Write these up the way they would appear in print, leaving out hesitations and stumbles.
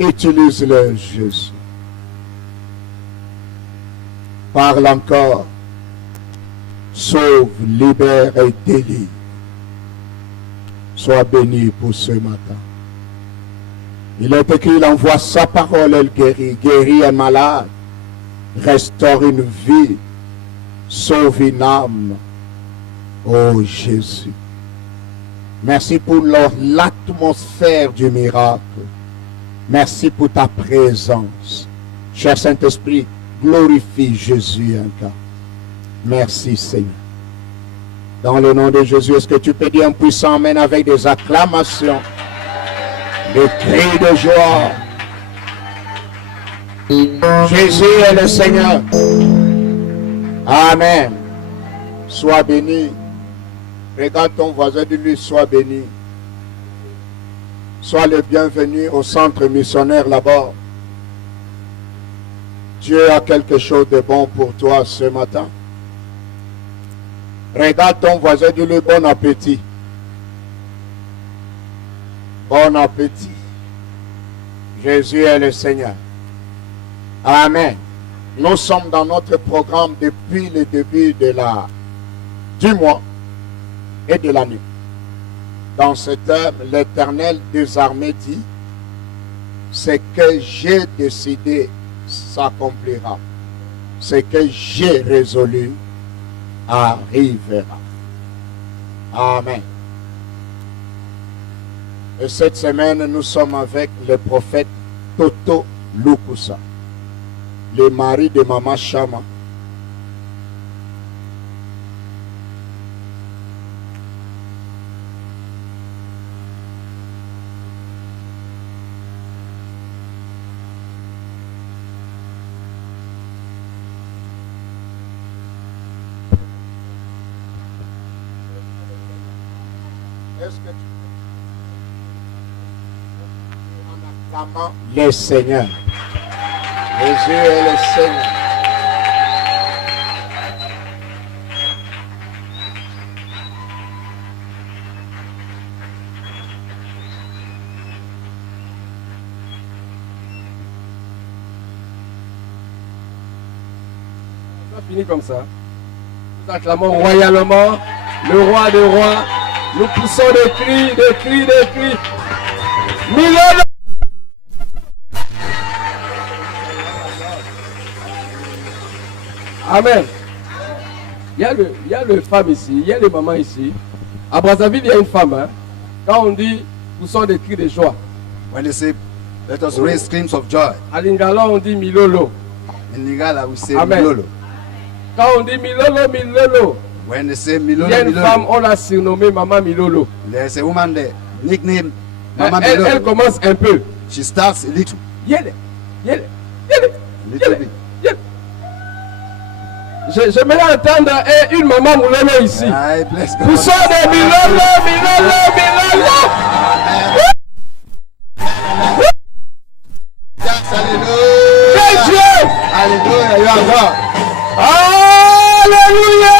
Utilise-le, Jésus. Parle encore. Sauve, libère et délivre. Sois béni pour ce matin. Il est écrit, il envoie sa parole, elle guérit. Guérit un malade. Restaure une vie. Sauve une âme. Oh Jésus. Merci pour l'atmosphère du miracle. Merci pour ta présence. Cher Saint-Esprit, glorifie Jésus encore. Merci Seigneur. Dans le nom de Jésus, est-ce que tu peux dire un puissant amen avec des acclamations, des cris de joie? Jésus est le Seigneur. Amen. Sois béni. Regarde ton voisin, dis-lui, sois béni. Sois le bienvenu au centre missionnaire là-bas. Dieu a quelque chose de bon pour toi ce matin. Regarde ton voisin, dis-lui bon appétit. Bon appétit. Jésus est le Seigneur. Amen. Nous sommes dans notre programme depuis le début du mois et de l'année. Dans ce thème, l'Éternel des armées dit, ce que j'ai décidé s'accomplira. Ce que j'ai résolu arrivera. Amen. Et cette semaine, nous sommes avec le prophète Toto Lukusa, le mari de Maman Chama. Est-ce que tu peux en acclamant le Seigneur? Jésus est le Seigneur. On va finir comme ça. Nous acclamons royalement le roi des rois. Nous poussons des cris, des cris, des cris. Milolo! Amen. Il y a le femme ici, il y a les mamans ici. À Brazzaville, il y a une femme. Hein? Quand on dit poussons des cris de joie. When they say, let us raise screams of joy. À Lingala, on dit Milolo. In Lingala, we say Amen. Milolo. Quand on dit Milolo, Milolo. When they say Milolo, Il y a une Milolo, femme, on l'a surnommée Maman Milolo. there's a woman there, nicknamed Mama Milolo. Elle commence un peu. She starts a little, Yele, yele, yele, little yele, bit. yele. J'aimerais entendre une maman Moulolo ici. I bless God. Poussons des Milolo, Milolo, Milolo. Yes, hallelujah. Quel Dieu! Hallelujah, you are God. Alléluia!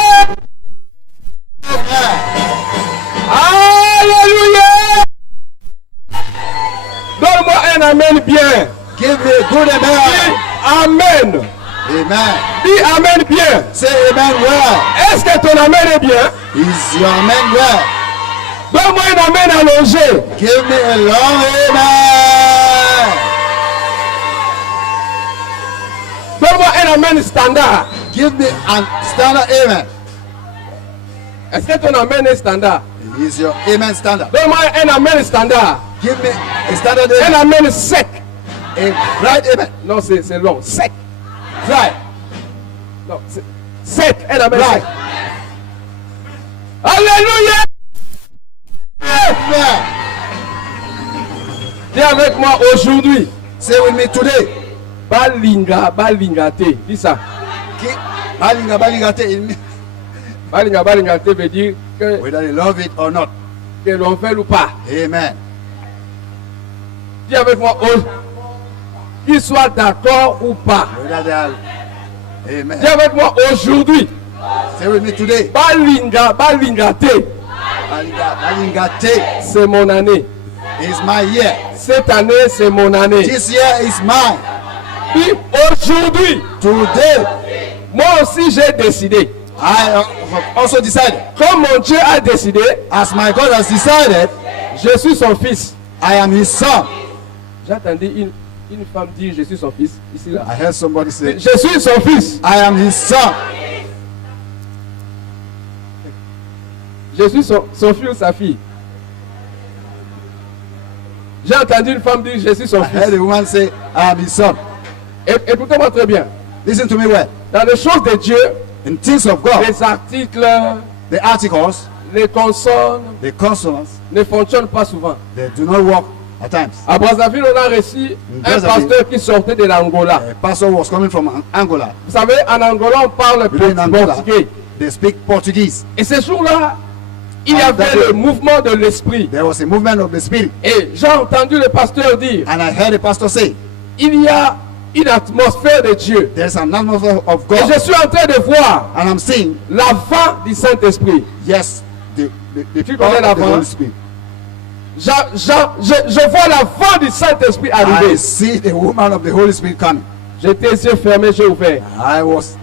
Alléluia! Donne-moi un amen bien. Give me a good Dis amen. amen. Amen. Dis amen bien. Say amen well. Est-ce que ton amen est bien? Is your amen well? Donne-moi un amen allongé. Give me a long amen. Donne-moi un amen standard. Give me a standard amen. Est-ce que ton amen est standard? Is your amen standard? Donne-moi un amen standard. Give me a standard Un amen. amen sec. A right amen. Non, c'est long. Sec. Dry. Non, c'est sec. Un amen Right. sec. Alléluia! Amen. Dis avec moi aujourd'hui. Say with me today. Balinga, balingate. Dis ça. Balinga balinga te in me. Balinga, balingate veut dire que Whether you love it or not. l'on fait ou pas. Amen. Dis avec moi, qu'il soit d'accord ou pas. Whether they are. Amen. Dis avec moi aujourd'hui. Say with me today. Balinga, balingate. Balinga balinga te. C'est mon année. is my year. Cette année, c'est mon année. This year is mine. Puis aujourd'hui, Today, moi aussi j'ai décidé. I have also decided, Comme mon Dieu a décidé, as my God has decided, je suis son fils. I am his son. J'ai entendu une femme dire je suis son fils. Ici là. I heard somebody say, Je suis son fils. I am his son. Je suis son fils ou sa fille. J'ai entendu une femme dire je suis son I heard fils. a woman say, I am his son. Écoutez-moi très bien. Listen to me well. Dans les choses de Dieu, In things of God, les articles, the articles, les consonnes the consonants, ne fonctionnent pas souvent. they do not work at times. À Brazzaville, on a reçu un Brazzaville. pasteur qui sortait de l'Angola. A pastor was coming from Angola. Vous savez, en Angola, on parle You know, in Angola, portugais. they speak Portuguese. Et ce jour-là, il y Ah, avait d'accord. le mouvement de l'esprit. There was a movement of the spirit. Et j'ai entendu le pasteur dire, And I heard the pastor say, il y a une atmosphère de Dieu. there's an atmosphere of Et God. je suis en train de voir And I'm seeing, l'avant du Saint-Esprit. yes, the Tu power connais of the l'avant? Holy Spirit. Je vois l'avant du Saint-Esprit arriver. I see the woman of the Holy Spirit coming. J'étais les yeux fermés, j'ai ouvert. I was.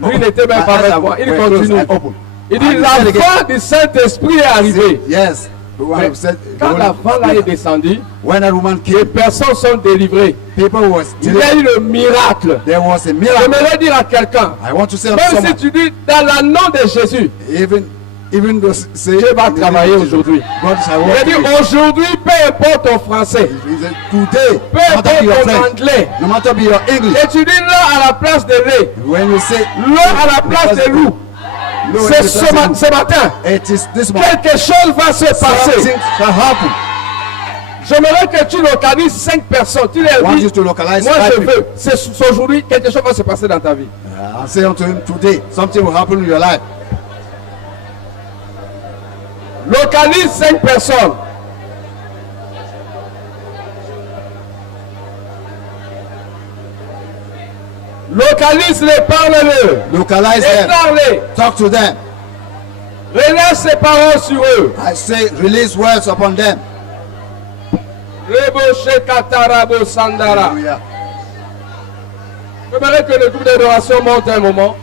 Lui n'était même pas avec moi. Il were closed continue. and open. Il dit, And he said again, l'avant du Saint-Esprit est arrivé. yes, the one Mais who said, the quand Holy l'avant là est Spirit. descendu, When that woman les came, personnes sont délivrées. people was Il y a eu le miracle. there was a miracle. J'aimerais dire à quelqu'un, I want to say to même si someone, tu dis dans le nom de Jésus, even though say Dieu va in the travailler name of Jesus, aujourd'hui. God shall Il work dit with you. aujourd'hui, peu importe ton français, He said, today, peu no matter be your importe ton French, anglais, no matter be your English, et tu dis là à la place de lait, when you say là à la place de loup, no, c'est ce matin, it is this morning. quelque chose va se Something passer. shall happen. J'aimerais que tu localises 5 personnes. Tu I leur want dis, you to localize moi 5 je people. veux, c'est aujourd'hui, quelque chose va se passer dans ta vie. I'll say unto him today, something will happen in your life. Localise 5 personnes. Localise-les, parle-le. Localize them. Déclare-les. Talk to them. Relâche ces paroles sur eux. I say, release words upon them. Reboshe katarabo sandara. Hallelujah. J'aimerais que le groupe d'adoration monte un moment.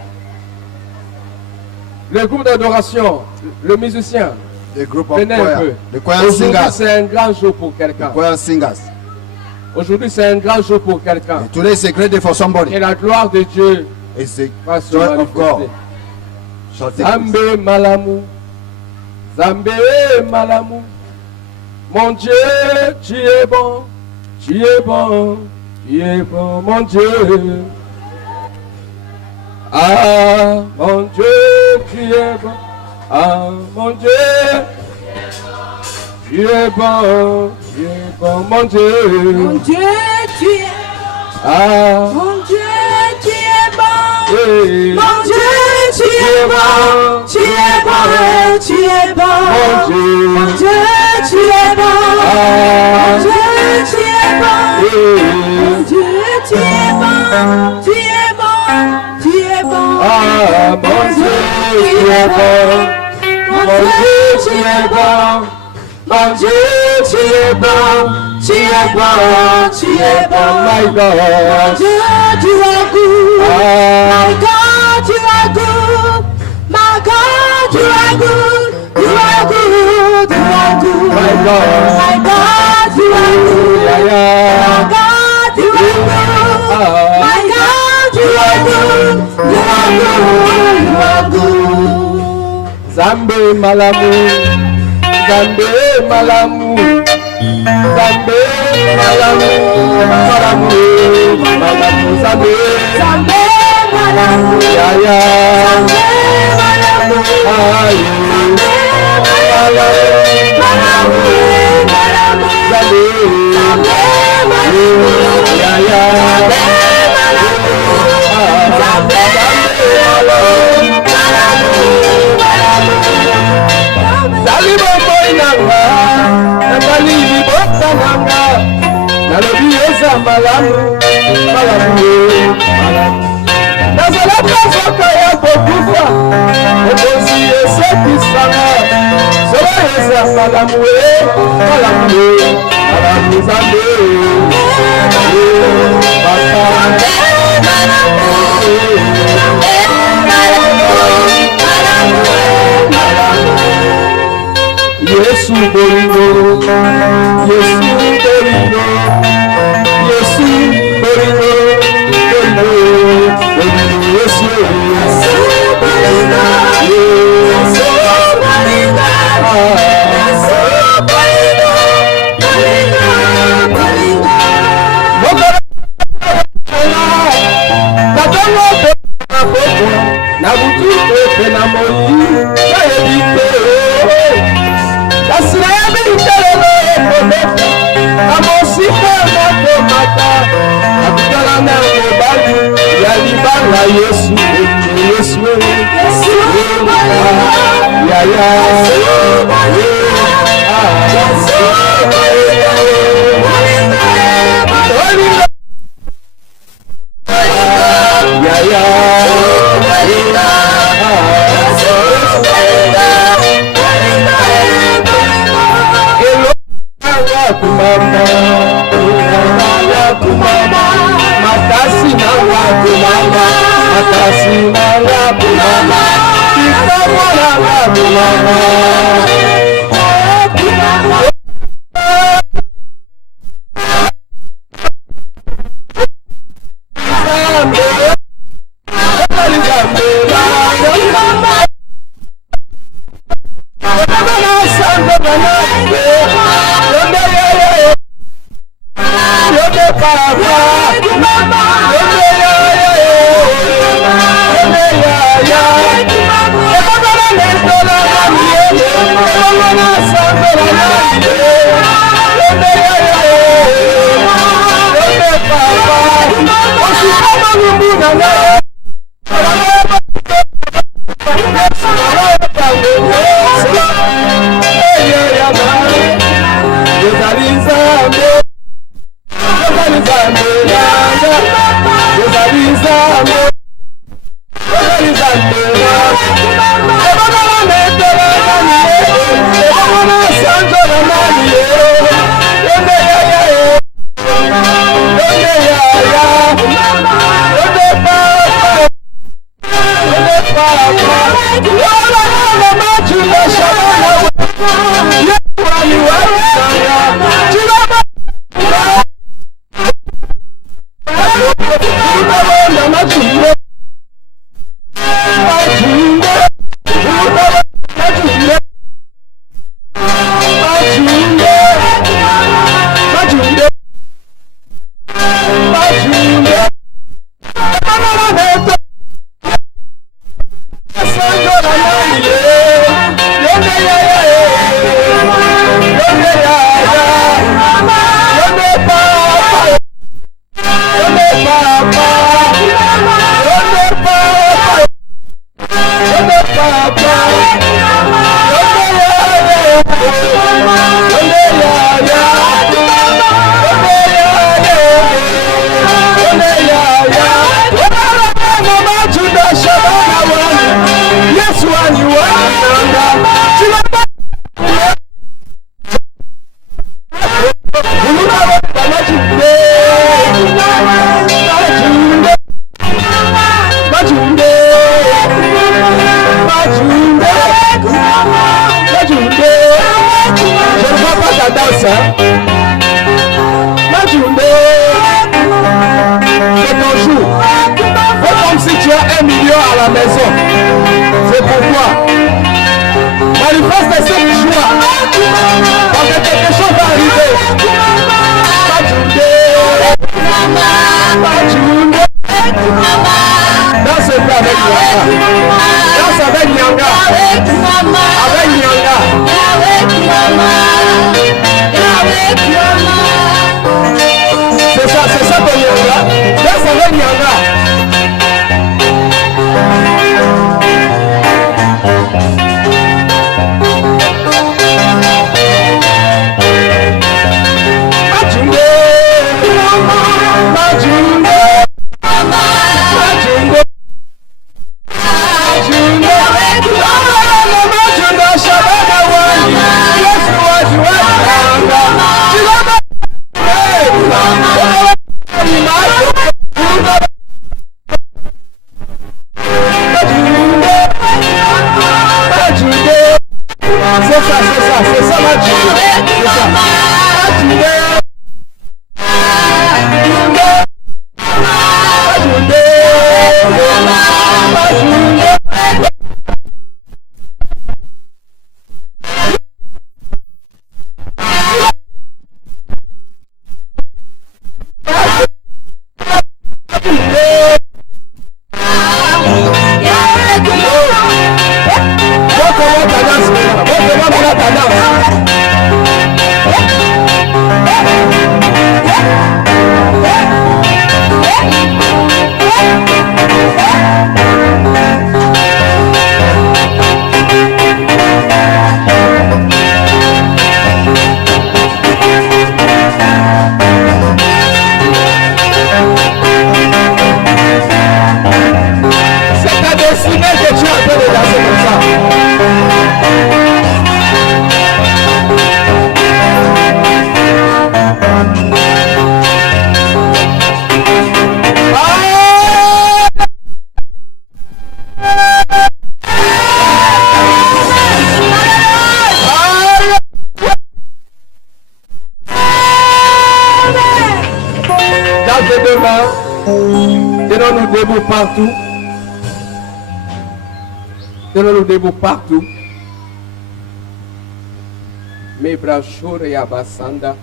Le groupe d'adoration, le musicien, The group of venez un peu. choir, the choir Aujourd'hui, singers, c'est un grand jour pour quelqu'un. the choir singers. Aujourd'hui, c'est un grand jour pour quelqu'un. Today is a great day for Et somebody. la gloire de Dieu It's the va se joy of manifester. God. Shall take place. Zambé malamu, Zambé malamu, mon Dieu, tu es bon, tu es bon, tu es bon, mon Dieu. Ah, mon Dieu, tu es bon, ah, mon Dieu, tu es bon, mon Dieu. Mon Dieu, tu es, Ah, mon Dieu, tu es bon. eh, Mon Dieu, tu es bon. Tu es bon, tu es bon. mon Dieu. Mon Dieu, tu es bon. Ah, Mon Dieu, tu es bon. eh, Mon Dieu, tu es bon. Tu es bon. Tu es bon. ah, mon Dieu, tu es bon. Mon Dieu, tu es bon. Mon Dieu, tu es bon. Tu es bon. Tu es Oh bon. my Mon God. Dieu, tu es good. Ah, My God, you are good. My God, you are good. You are good. You are good. my God. My God, you are good. Yeah, My yeah. God, you are good. Ah, My God, you are good. You are good. You are good. Zambé malamu, Zambé malamu, Zambé malamu, malamu, malamu, Zambé, Zambé malamu. ya ya, Zambé malamu. aye, Malamu. Malamu. Zambé, Zambé malamu. ya ya, Zambé malamu. Zambé malamu. Zali bombo inanga, nabali libota nanga, nalobi eza malamu, malamu, malamu. nazalaka zoka ya kokufa okosi esekisanga solo eza malamu malamu malamu nzambe Yesu bolingo, Yesu bolingo, Yesu bolingo, bolingo, bolingo, Yesu bolingo, Yesu bolingo, Yesu bolingo, bolingo, bolingo. Na butu pepe na moi, na yebite. Asira ya bilitelele ekobeta amosika matomata akutala na mobali ya libanga Yesu Yesu yaya kumama kumama makasi nanga kumama makasi nanga kumama kitabu nanga kumama C'est ça ton yoga. Danse avec Nyanga. C'est ta destinée que tu es en train de danser comme ça. Dans tes deux mains, tenons-nous debout partout. Tenons-nous debout partout. Mes bras chauds et abasanda.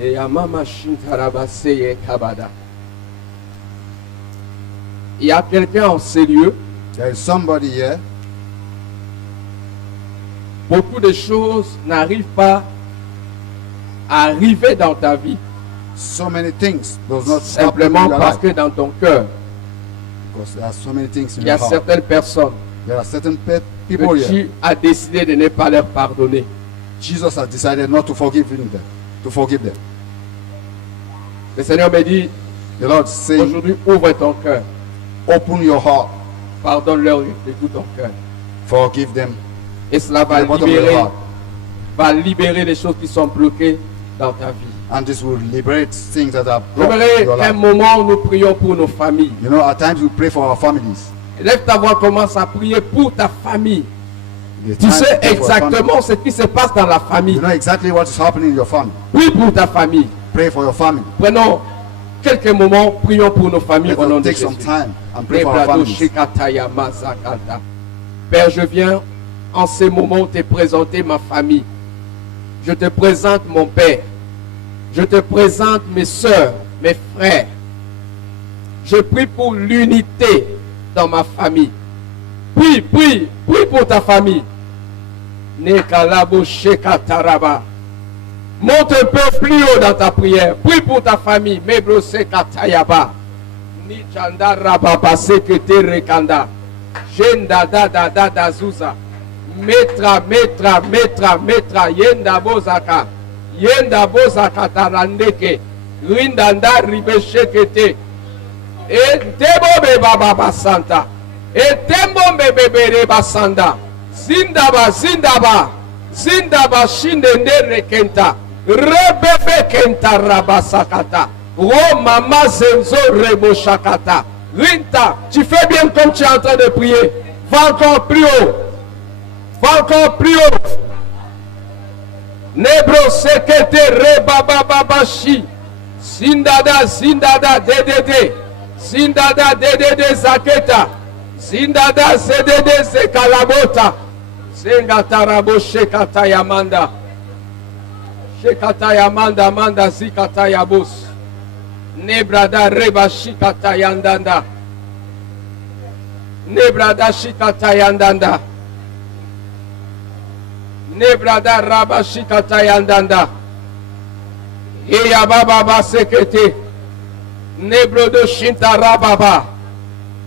Et yamama shintarabase et kabada. Il y a quelqu'un en ces lieux. There is somebody here. Beaucoup de choses n'arrivent pas à arriver dans ta vie. So many things does not happen in Simplement your parce life. que dans ton cœur, Because there are so many things in il y a your heart. certaines personnes There are certain people que here. tu as décidé de ne pas leur pardonner. Jesus has decided not to forgive them. To forgive them. Le Seigneur me dit, The Lord is saying, aujourd'hui, ouvre ton cœur. open your heart. Pardonne-leur de tout ton cœur. Forgive them. Et cela va From the bottom of your libérer les choses qui sont bloquées dans ta vie. And this will liberate things that are blocked in J'aimerais your qu'un life. moment nous prions pour nos familles. You know, at times we pray for our families. Lève ta voix, commence à prier pour ta famille. The Tu time sais to pray for our family. exactement ce qui se passe dans la famille. You know exactly what is happening in your family. Prie pour ta famille. Pray for your family. Prenons quelques moments, prions pour nos familles Let au nom us de take some Jésus. time and pray for our families. Père, je viens en ces moments te présenter ma famille. Je te présente mon père. Je te présente mes soeurs, mes frères. Je prie pour l'unité dans ma famille. Prie, prie, prie pour ta famille. Nekalabo shekataraba. Monte un peu plus haut dans ta prière. Prie pour ta famille. Mebro sekatayaba. Ni chanda rababa sekete rekanda. Jenda da da da da zuza. Metra, metra, metra, metra. Yenda bozaka. Yenda bozaka tarandeke. Rindanda ribeshekete. Et debo beba baba santa. Et tembo bebe basanda. Zindaba, zindaba. Zindaba shindende rekenta. Rebebe kenta rabasakata. Oh mama zenzo reboshakata. Rinta, tu fais bien comme tu es en train de prier. Va encore plus haut. Va encore plus haut. Nebro sekete rebabababashi. Zindada, zindada, dedede. Zindada, dedede, zaketa. Zindada, zedede, zekalabota. Zengatarabo shekata yamanda. Shekata yamanda, manda zikata yabos. Nebrada reba shikata yandanda. Nebrada shikata yandanda. Nebrada raba shikata yandanda. Eya baba ba sekete. Nebrodo shinta rababa.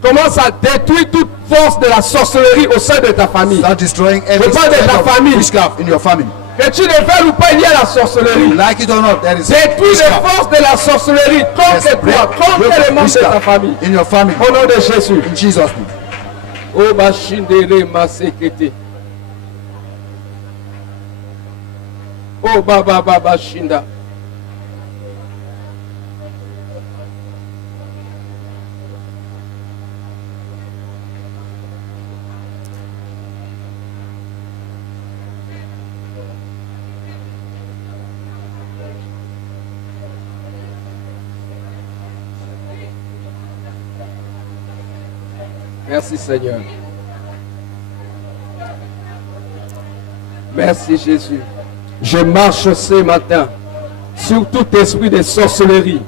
Commence à détruire toute force de la sorcellerie au sein de ta famille. Start destroying every Je parle de spirit ta of famille. witchcraft in your family. Que tu le veuilles ou pas, il y a la sorcellerie. Like it or not, there is Détruis les witchcraft. forces de la sorcellerie contre Yes, toi, contre les membres de ta famille. in your family. Au nom de Jésus. In Jesus' name. Oh bashindere masekete. Oh baba baba shinda. Merci Seigneur. Merci Jésus. Je marche ce matin sur tout esprit de sorcellerie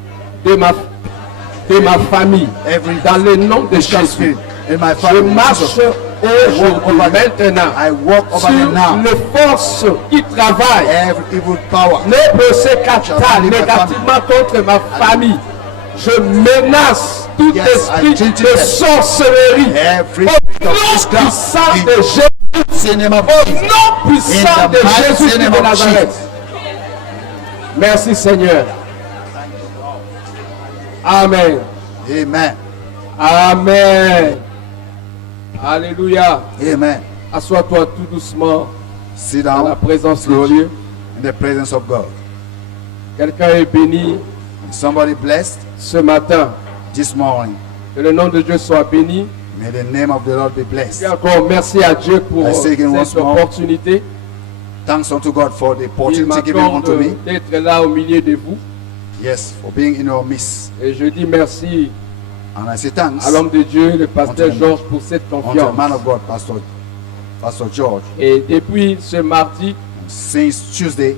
de ma famille. Every Dans le nom de witchcraft Jésus. spirit in my Je family. marche aujourd'hui, maintenant, I walk over sur them now. les forces qui travaillent Every evil power. négativement contre ma famille. Je menace tout Yes, esprit I change de it. sorcellerie. Every Au spirit of nom witchcraft. puissant In de Jésus. the name of Au Jesus. nom puissant In the de mighty Jésus name de of Nazareth. Jesus. Merci Seigneur. Amen. Amen. Amen. Alléluia. Amen. Assois-toi tout doucement Sit dans la down présence de slowly Dieu. in the presence of God. Quelqu'un est béni Somebody blessed ce matin. this morning. Que le nom de Dieu soit béni. May the name of the Lord be Et blessed. encore merci à Dieu pour I say again once cette more, opportunité. Thanks unto God for the Il opportunity given unto me. m'accorde d'être là au milieu de vous. Yes, for being in your midst. Et je dis merci And I say thanks à l'homme de Dieu, le pasteur Unto- Georges, pour cette unto the confiance. man of God, Pastor George. Et depuis ce mardi, Since Tuesday,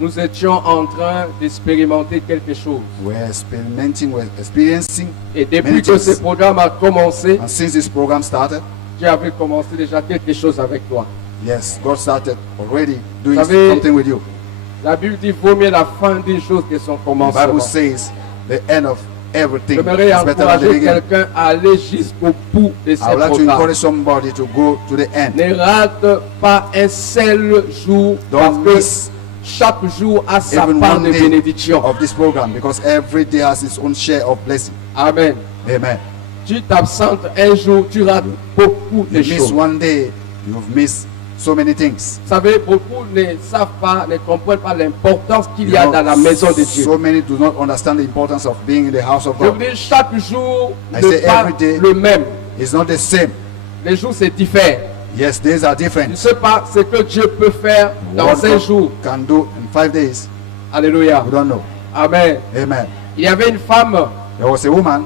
nous étions en train d'expérimenter quelque chose. we're experiencing. Et depuis Many que things. ce programme a commencé, And since this program started, Dieu avait commencé déjà quelque chose avec toi. yes, God started already doing Savez- something with you. La Bible dit vaut mieux la fin des choses que son The commencement. Bible says the end of everything J'aimerais is better than the encourager beginning. quelqu'un à aller jusqu'au bout de ce I would like to programme. encourage somebody to go to the end. Ne rate pas un seul jour parce Don't que miss chaque jour a sa even part one de day bénédiction. of this program, because every day has its own share of blessing. Amen. Amen. Tu t'absentes un jour, tu rates beaucoup de You miss choses. one day, you've missed so many things. Vous savez, beaucoup ne savent pas, ne comprennent pas l'importance qu'il You y a know, dans la maison de Dieu. so many do not understand the importance of being in the house of Je vous God. dis, chaque jour I n'est say pas every day. le même. It's not the same. Les jours, c'est différent. Yes, days are Je ne different. sais pas ce que Dieu peut faire dans What un God jour. can do in 5 days, Alléluia. we don't know. Amen. Amen. Il y avait une femme, There was a woman,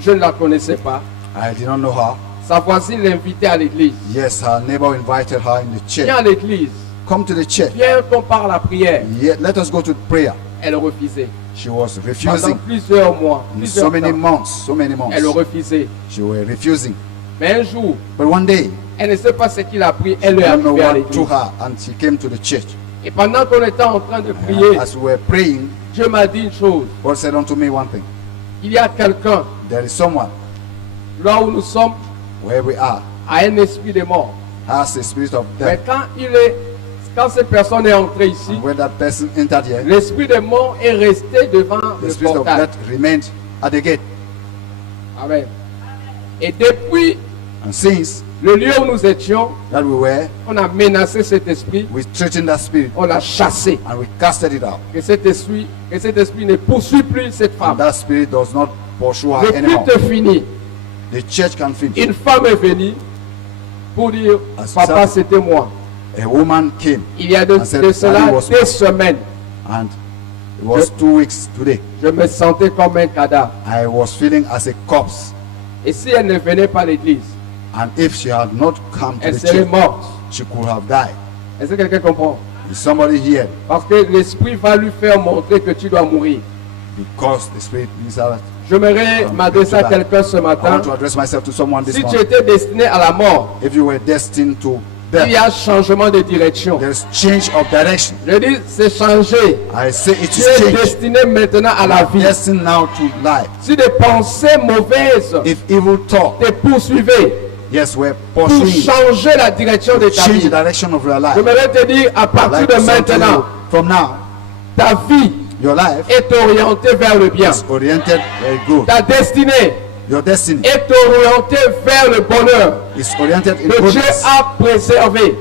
je ne la connaissais pas. I did not know her. Sa voisine l'invitait à l'église. Yes, her neighbor invited her in the Viens church. à l'église. Come to the church. Viens qu'on parle à la prière. Yeah, let us go to prayer. Elle refusait. She was Pendant refusing. plusieurs mois, In plusieurs so many temps, months, so many months. elle refusait. She was refusing. Mais un jour, But one day, elle ne sait pas ce qu'il a pris. Elle I est don't know arrivée à what l'église. took her, and she came to the church. Et pendant qu'on était en train de prier, As we were praying, Dieu m'a dit une chose. God said unto me one thing. Il y a quelqu'un, There is someone là où nous sommes, where we are, a un esprit de mort. has a spirit of Mais death. quand cette personne est entrée ici, And when that person entered here, l'esprit de mort est resté devant the le spirit of portail. death remained at the gate. Amen. Et depuis And since le lieu où nous étions, that we were, on a menacé cet esprit, we threatened that spirit on l'a chassé. and we casted it out. Que cet esprit ne poursuit plus cette And femme. that spirit does not pursue her Le anymore. culte est fini. The church can finish. Une femme est venue pour dire, As papa, ça- c'était moi. A woman came, Il y a de And said, cela "Daddy was- 2 semaines, and it was 2 weeks today. je me sentais comme un cadavre. I was feeling as a corpse. Et si elle ne venait pas à l'église, And if she had not come to elle the serait church, morte. she could have died. Est-ce que quelqu'un comprend? Is somebody here? Parce que l'esprit va lui faire montrer que tu dois mourir. Because the spirit is out. J'aimerais m'adresser à quelqu'un ce I matin. want to address myself to someone this Si tu morning. étais destiné à la mort, If you were destined to il y death, a changement de direction. there's change of direction. Je dis, c'est changé. I say it Tu is es change. destiné maintenant à la vie. Destined now to life. Si des pensées mauvaises If evil thought, te poursuivaient yes, we're pour pursuing changer la direction de ta change the vie, direction of your life. j'aimerais te dire, à partir Like de to say to maintenant, you, from now, ta vie your life est orientée vers le bien. is oriented very good. Ta destinée Your destiny est orientée vers le bonheur is oriented in que Dieu goodness. a préservé,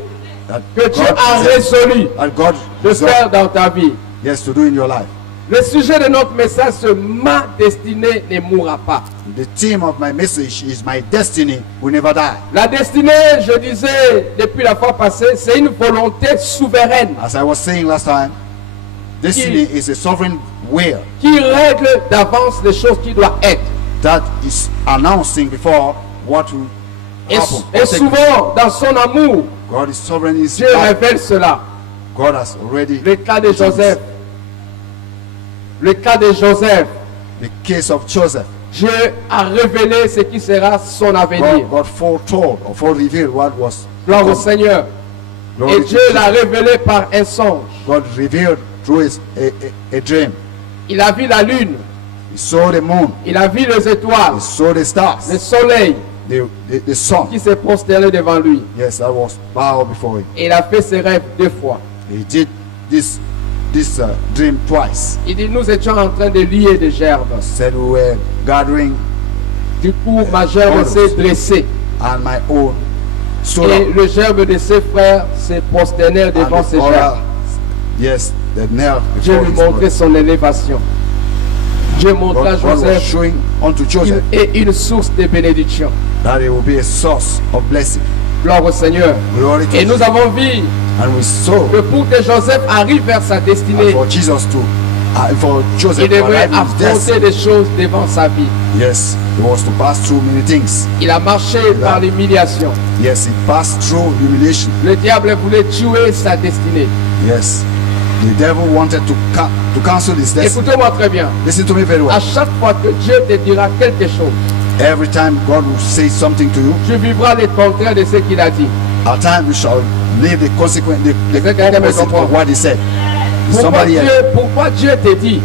That que Dieu God a is- résolu that God de resolved, faire dans ta vie. yes, to do in your life. Le sujet de notre message, c'est ma destinée ne mourra pas. The theme of my message is my destiny will never die. La destinée, je disais depuis la fois passée, c'est une volonté souveraine As I was saying last time, destiny is a sovereign will qui règle d'avance les choses qui doivent être. that is announcing before what will Et, happen. et souvent, dans son amour, God is sovereign in His Dieu life. révèle cela. God has already Le cas de Joseph. Le cas de Joseph. the case of Joseph. Dieu a révélé ce qui sera son avenir. God foretold or forerevealed what was to Gloire au come. Seigneur. Glory Et to Dieu l'a révélé par un songe. God revealed through a dream. Il a vu la lune, He saw the moon. il a vu les étoiles, He saw the le stars. soleil The sun. qui s'est prosterné devant lui. Yes, that was bow before him. Et il a fait ses rêves 2 fois. He did this dream twice. Il dit, nous étions en train de lier des gerbes. Said we were gathering Du coup, ma gerbe s'est dressée. and my own stood Et up. le gerbe de ses frères s'est prosterné And devant the ses other, gerbes. yes, the nerve Dieu before lui his montrait brother. son élévation. Dieu montra à God was Joseph showing unto Joseph une source de bénédiction. that it will be a source of blessing. Gloire au Seigneur. Glory to Et nous Jesus. avons vu And we saw que pour que Joseph arrive vers sa destinée, for Jesus to, for Joseph il to devait arrive in his affronter destiny. des choses devant sa vie. Yes, he was to pass through many things. Il a marché par l'humiliation. Yes, he passed through humiliation. Le diable voulait tuer sa destinée. Yes, the devil wanted to cancel his destiny. Écoutez-moi très bien. Listen to me very À well. chaque fois que Dieu te dira quelque chose, Every time God will say something to you, tu vivras le contraire de ce qu'il a dit. at times you shall live the consequence, the Quelqu'un me opposite comprend. of what he said. Pourquoi Somebody else. Dieu te dit?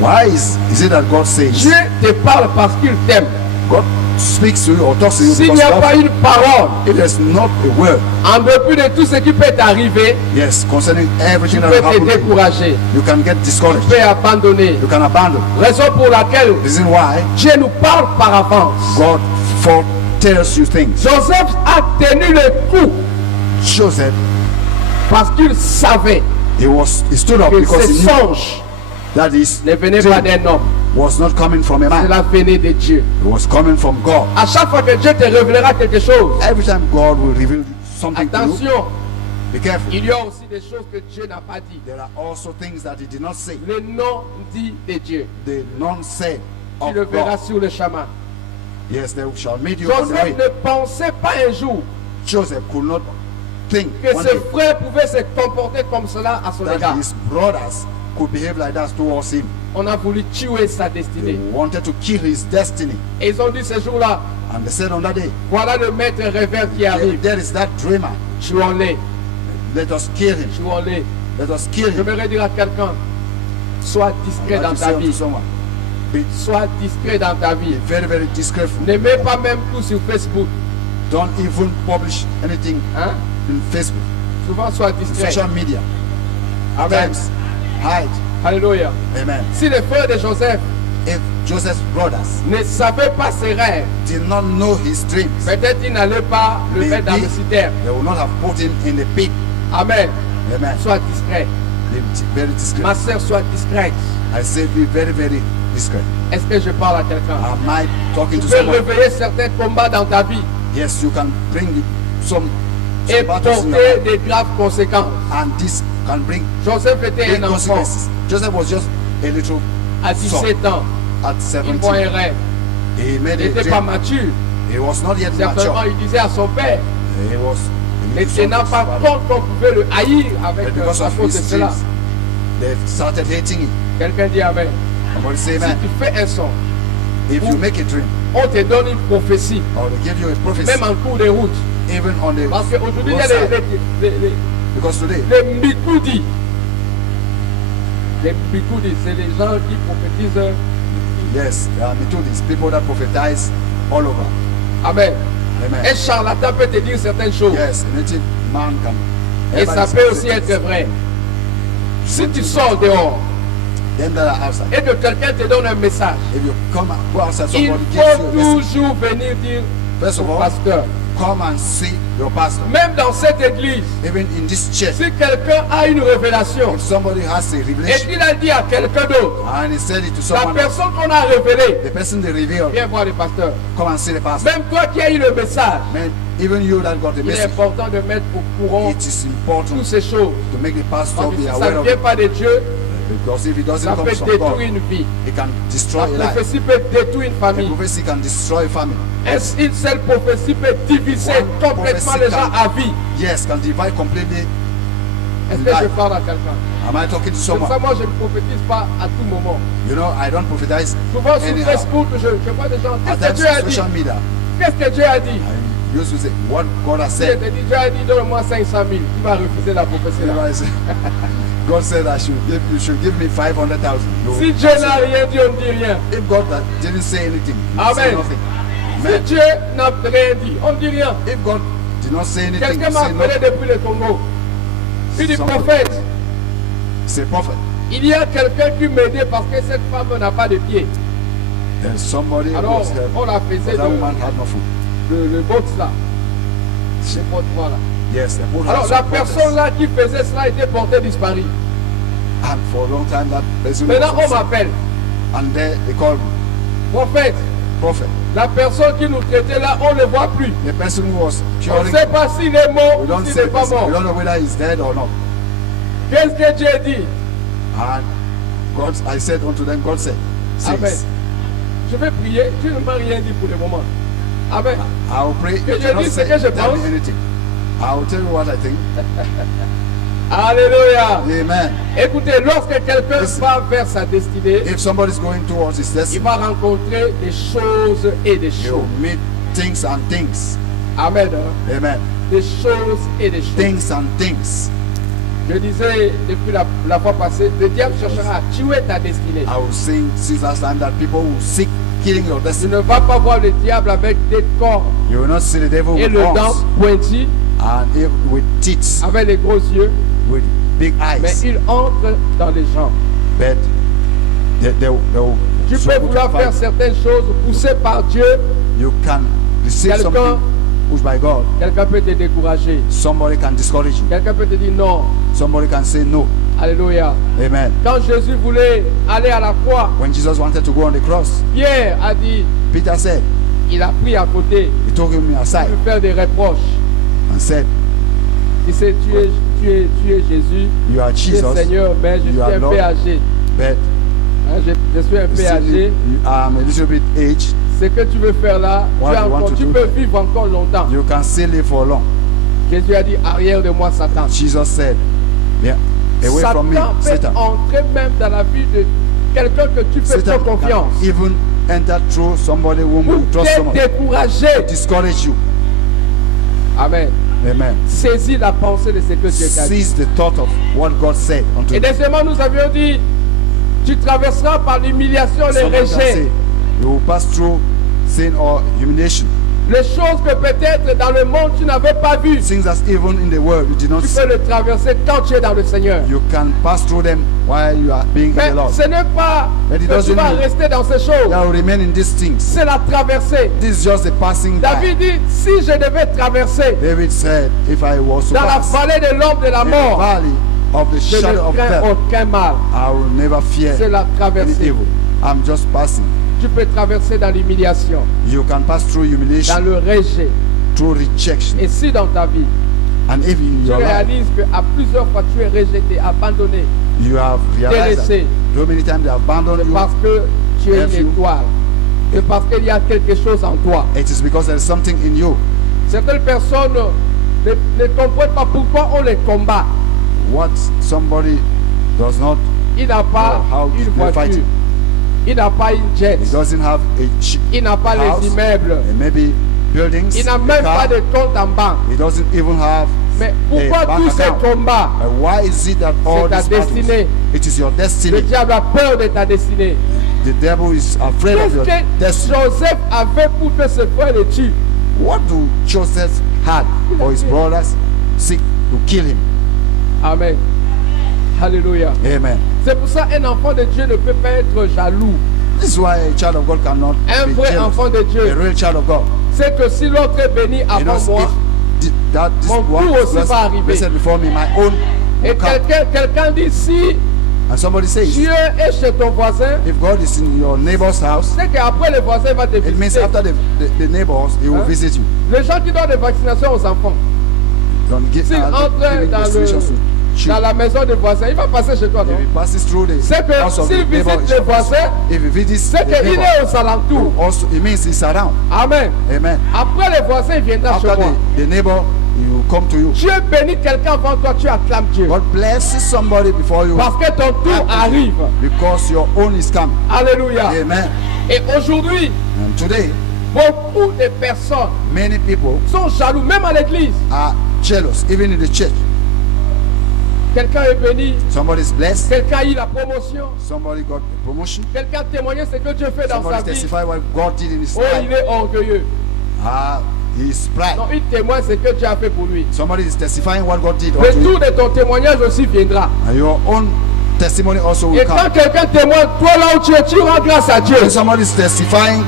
Why is it that God says? Dieu te parle parce qu'il t'aime. God speaks to you or talks to you S'il because n'y a God, pas une parole, if there's not a word, en dépit de tout ce qui peut t'arriver, yes, concerning tu everything that peux will te happen to you, décourager, you can get tu discouraged. peux abandonner. You can abandon. Raison pour laquelle Reason why Dieu nous parle par avance. God foretells you things. Joseph a tenu le coup Joseph, parce qu'il savait he stood up que because ce he knew songe that his ne venait pas dream d'un homme, was not coming from a man. cela venait de Dieu. It was coming from God. À chaque fois que Dieu te révélera quelque chose, Every time God will reveal something to you, attention, be careful. il y a aussi des choses que Dieu n'a pas dit. There are also things that he did not say. Le nom dit de Dieu. The non-said Tu of le verras God. sur le chemin. Yes, they shall meet you on the Joseph way. ne pensait pas un jour Joseph could not think que one ses day frères pouvaient se comporter comme cela à son that égard. his brothers could behave like that towards him. On a voulu tuer sa They destinée. wanted to kill his destiny. Et ils ont dit ce jour-là, And they said on that day, voilà le maître rêveur qui arrive. there is that dreamer. Tuons-les, Let us kill him. tuons-les. Let us kill him. J'aimerais dire à quelqu'un, sois discret Like dans to say ta unto vie. someone, be Sois discret dans ta vie. very, very discreetful. Ne mets pas même tout sur Facebook. Don't even publish anything Hein? in Facebook, Souvent, sois discret. social media. At Amen. times, hide. Alléluia. Amen. Si les frères de Joseph If Joseph's brothers ne savaient pas ses rêves, did not know his dreams, peut-être ils n'allaient pas le mettre dans le maybe citerne. they would not have put him in the pit. Amen. Amen. Sois discret. Be very discreet. Ma soeur, sois discrète. I say be very, very discreet. Est-ce que je parle à quelqu'un? Am I talking Tu to peux someone? réveiller certains combats dans ta vie Yes, you can bring some et battles in your porter life, des graves conséquences. and this can bring Joseph était big un enfant consequences. Joseph was just a little à son 17 ans. at Il voit un 17. rêve. He made Il a n'était pas dream. mature. He was not yet Certainement, mature. il disait à son père, He was ne tenant pas compte qu'on pouvait le haïr avec But because à of cause de his cela. dreams, they started hating him. Quelqu'un dit Amen. Somebody say Si amen. tu fais un son, If you make a dream on te donne une prophétie, or they give you a prophecy, même en cours de route. even on the Parce qu'aujourd'hui, il y a roadside, les because today Mbikoudi. Les Mbikoudi, c'est les gens qui prophétisent. yes, there are Methodist people that prophesize all over. Amen. Amen. Un charlatan peut te dire certaines choses. Yes, a native man can. Et ça everybody peut says aussi it. être vrai. Si tu sors dehors Them that are outside. et que quelqu'un te donne un message, If you come and go outside, il somebody gives you a faut message. toujours venir dire First of au all, pasteur. come and see your pastor. Même dans cette église, Even in this church, si quelqu'un a une révélation if somebody has a et revelation qu'il a dit à quelqu'un d'autre, and he said it to la someone, personne qu'on a révélée, the person they revealed, viens voir le pasteur. come and see the pastor. Même toi qui as eu le message, Man, even you that got the il est message, important de mettre au courant it is toutes important ces choses. to make the pastor Parce que be si ça aware ne of vient it. pas de Dieu, Because if it doesn't ça come peut from détruire God, une vie. it can destroy a La life. prophétie peut détruire une A famille. prophecy can destroy a family. Une seule prophétie peut diviser One complètement prophecy les gens can- à vie. Yes, can divide completely. Est-ce que je life. parle à quelqu'un? Am I talking to Comme someone? ça, moi, je ne prophétise pas à tout moment. You know, I don't prophesize Souvent sur anyhow. Facebook, je vois des gens. At Qu'est-ce que times, Dieu a dit? social media, Qu'est-ce que Dieu a dit? I used to say what God has Si said. Dieu a dit, donne-moi 500 000. Qui va refuser la prophétie là? I say, God said you should give me 500,000. You Si Dieu n'a rien dit, on ne dit rien. If God didn't say anything, you say Amen. nothing. Si Amen. Dieu n'a rien dit, on ne dit rien. If God did not say anything, Quelqu'un you m'a say appelé nothing. depuis le Congo. Il dit Somebody. prophète. Say prophet. Il y a quelqu'un qui m'aidait parce que cette femme n'a pas de pied. There's somebody who Alors, was helping, on la but faisait that woman had no food. le box là. C'est pas toi là. Yes, they put her Alors, some la prophets. personne là qui faisait cela était portée disparue. And for a long time that person Maintenant, was on m'appelle. and they called me Prophète, prophet. la personne qui nous traitait là, on ne le voit plus. The person who was On ne curing, sait pas s'il est mort we ou don't s'il say n'est pas this, we mort. don't know whether he's dead or not. Qu'est-ce que Dieu dit? And God, I said unto them, God said, Amen. says, Je vais prier. Dieu ne m'a rien dit pour le moment. Amen. I will pray. Que You je cannot dise ce say, que je tell pense. me anything. I will tell you what I think. Alléluia. Amen. Écoutez, lorsque quelqu'un Listen. va vers sa destinée, If somebody's going towards his il destiny, va rencontrer des choses et des he will choses. meet things and things. Amen. Amen. Des choses et des choses. Things and things. Je disais depuis la fois passée, le diable cherchera à tuer ta destinée. I was saying since last time that people will seek killing your Tu destiny. ne vas pas voir le diable avec des corps You will not see the devil et with le dent horns pointu, and with teeth, avec les gros yeux, with big mais eyes. il entre dans les gens. But Tu peux vouloir faire certaines choses poussées par Dieu, you can receive Quelqu'un- something pushed by God. quelqu'un peut te décourager. Somebody can discourage you. Quelqu'un peut te dire non. Somebody can say no. Alléluia. Amen. Quand Jésus voulait aller à la croix, When Jesus wanted to go on the cross, Pierre a dit, Peter said, il a pris à côté he took him pour aside lui faire des reproches. and said, Il sait, tu es Jésus, you are tu es Jesus, Seigneur, mais je you suis are un Lord. peu âgé. but Hein, je suis un peu still, âgé. I'm a little bit aged. Ce que tu veux faire là, What you want to tu do peux there? vivre encore longtemps. You can still live for long. Jésus a dit, arrière de moi, Satan. Jesus said, yeah, away from me, Satan peut Satan. entrer même dans la vie de quelqu'un que tu fais Satan trop confiance. can even enter through somebody whom you Pour trust so te much, décourager. discourage you. Amen. Amen. Saisis la pensée de ce que Dieu t'a dit. Seize the thought of what God said unto Et you. deuxièmement, nous avions dit, tu traverseras par l'humiliation, le Someone can rejet. say, you will pass through sin or humiliation. Les choses que peut-être dans le monde tu n'avais pas vues, Things that's even in the world you did not tu see. peux le traverser quand tu es dans le Seigneur. You can pass through them while you are being in Mais the Lord. ce n'est pas But it que tu doesn't vas mean- rester dans ces choses. You will remain in these things. C'est la traversée. This is just a passing by. David dit, si je devais traverser David said, if I was to dans la pass vallée de l'ombre de la in the mort, valley of the je shadow ne of crains death, aucun mal. I will never fear C'est la any traversée. evil. I'm just passing. Tu peux traverser dans l'humiliation, You can pass through dans humiliation, le rejet. through rejection. Et si dans ta vie, And if in tu your life réalises qu'à plusieurs fois tu es rejeté, abandonné, you have realized that délaissé, so many times they have abandoned c'est you, parce que tu es Left une you. étoile. C'est parce qu'il y a quelque chose en toi. it is because there is something in you. Certaines personnes ne comprennent pas pourquoi on les combat. What somebody does not, Il n'a pas how une they fight voiture. you. Il n'a pas une jet. He doesn't have a Il n'a pas house, les immeubles. and maybe buildings, Il n'a a même car. pas de compte en banque. He doesn't even have Mais a pourquoi bank tous ces account. combats? And why is it that all ta these battles? destinée. It is your Le destiny. diable a peur de ta destinée. The devil is afraid of Qu'est-ce your que destiny. Joseph avait pour que ses frères le tuent? What do Joseph had for his brothers seek to kill him? Amen. Alléluia. Amen. C'est pour ça qu'un enfant de Dieu ne peut pas être jaloux. This is why a child of God cannot Un be vrai jealous. enfant de A Dieu, real child of God. c'est que si l'autre est béni You know, avant moi, if this mon one tour is aussi blessed, va arriver. blessed before me, my own et will come. quelqu'un dit si And somebody says, Dieu est chez ton voisin, if God is in your neighbor's house, c'est qu'après le voisin va te it means visiter. after the neighbors, he will Huh? visit you. Les gens qui donnent des vaccinations aux enfants, Don't give s'il entre giving dans, vaccinations to dans children. la maison du voisin, il va passer chez toi, non? If he passes through the C'est que house of s'il the neighbor, visite les voisins, if he visits c'est the qu'il neighbor, est aux alentours. also it means he's around. Amen. Amen. Après le voisin, il viendra chez After moi. the neighbor, He will come to you. Dieu bénit quelqu'un avant toi, tu acclames Dieu. God blesses somebody before you. Parce que ton tour arrive. Because your own is coming. Alléluia. Amen. Et aujourd'hui, And today, beaucoup de personnes many people sont jaloux, même à l'église. are jealous, even in the church. Quelqu'un est béni, Somebody is blessed. quelqu'un a eu la promotion, Somebody got a promotion. quelqu'un a témoigné ce que Dieu fait dans Somebody sa vie. testify what God did in his Oh, il life. est orgueilleux. He is pride. Non, il témoigne ce que Dieu a fait pour lui. Somebody is testifying what God did Le unto tour you. de ton témoignage aussi viendra. And your own testimony also will Et quand come. quelqu'un témoigne, toi là où tu es, tu rends grâce à Dieu. When somebody is testifying,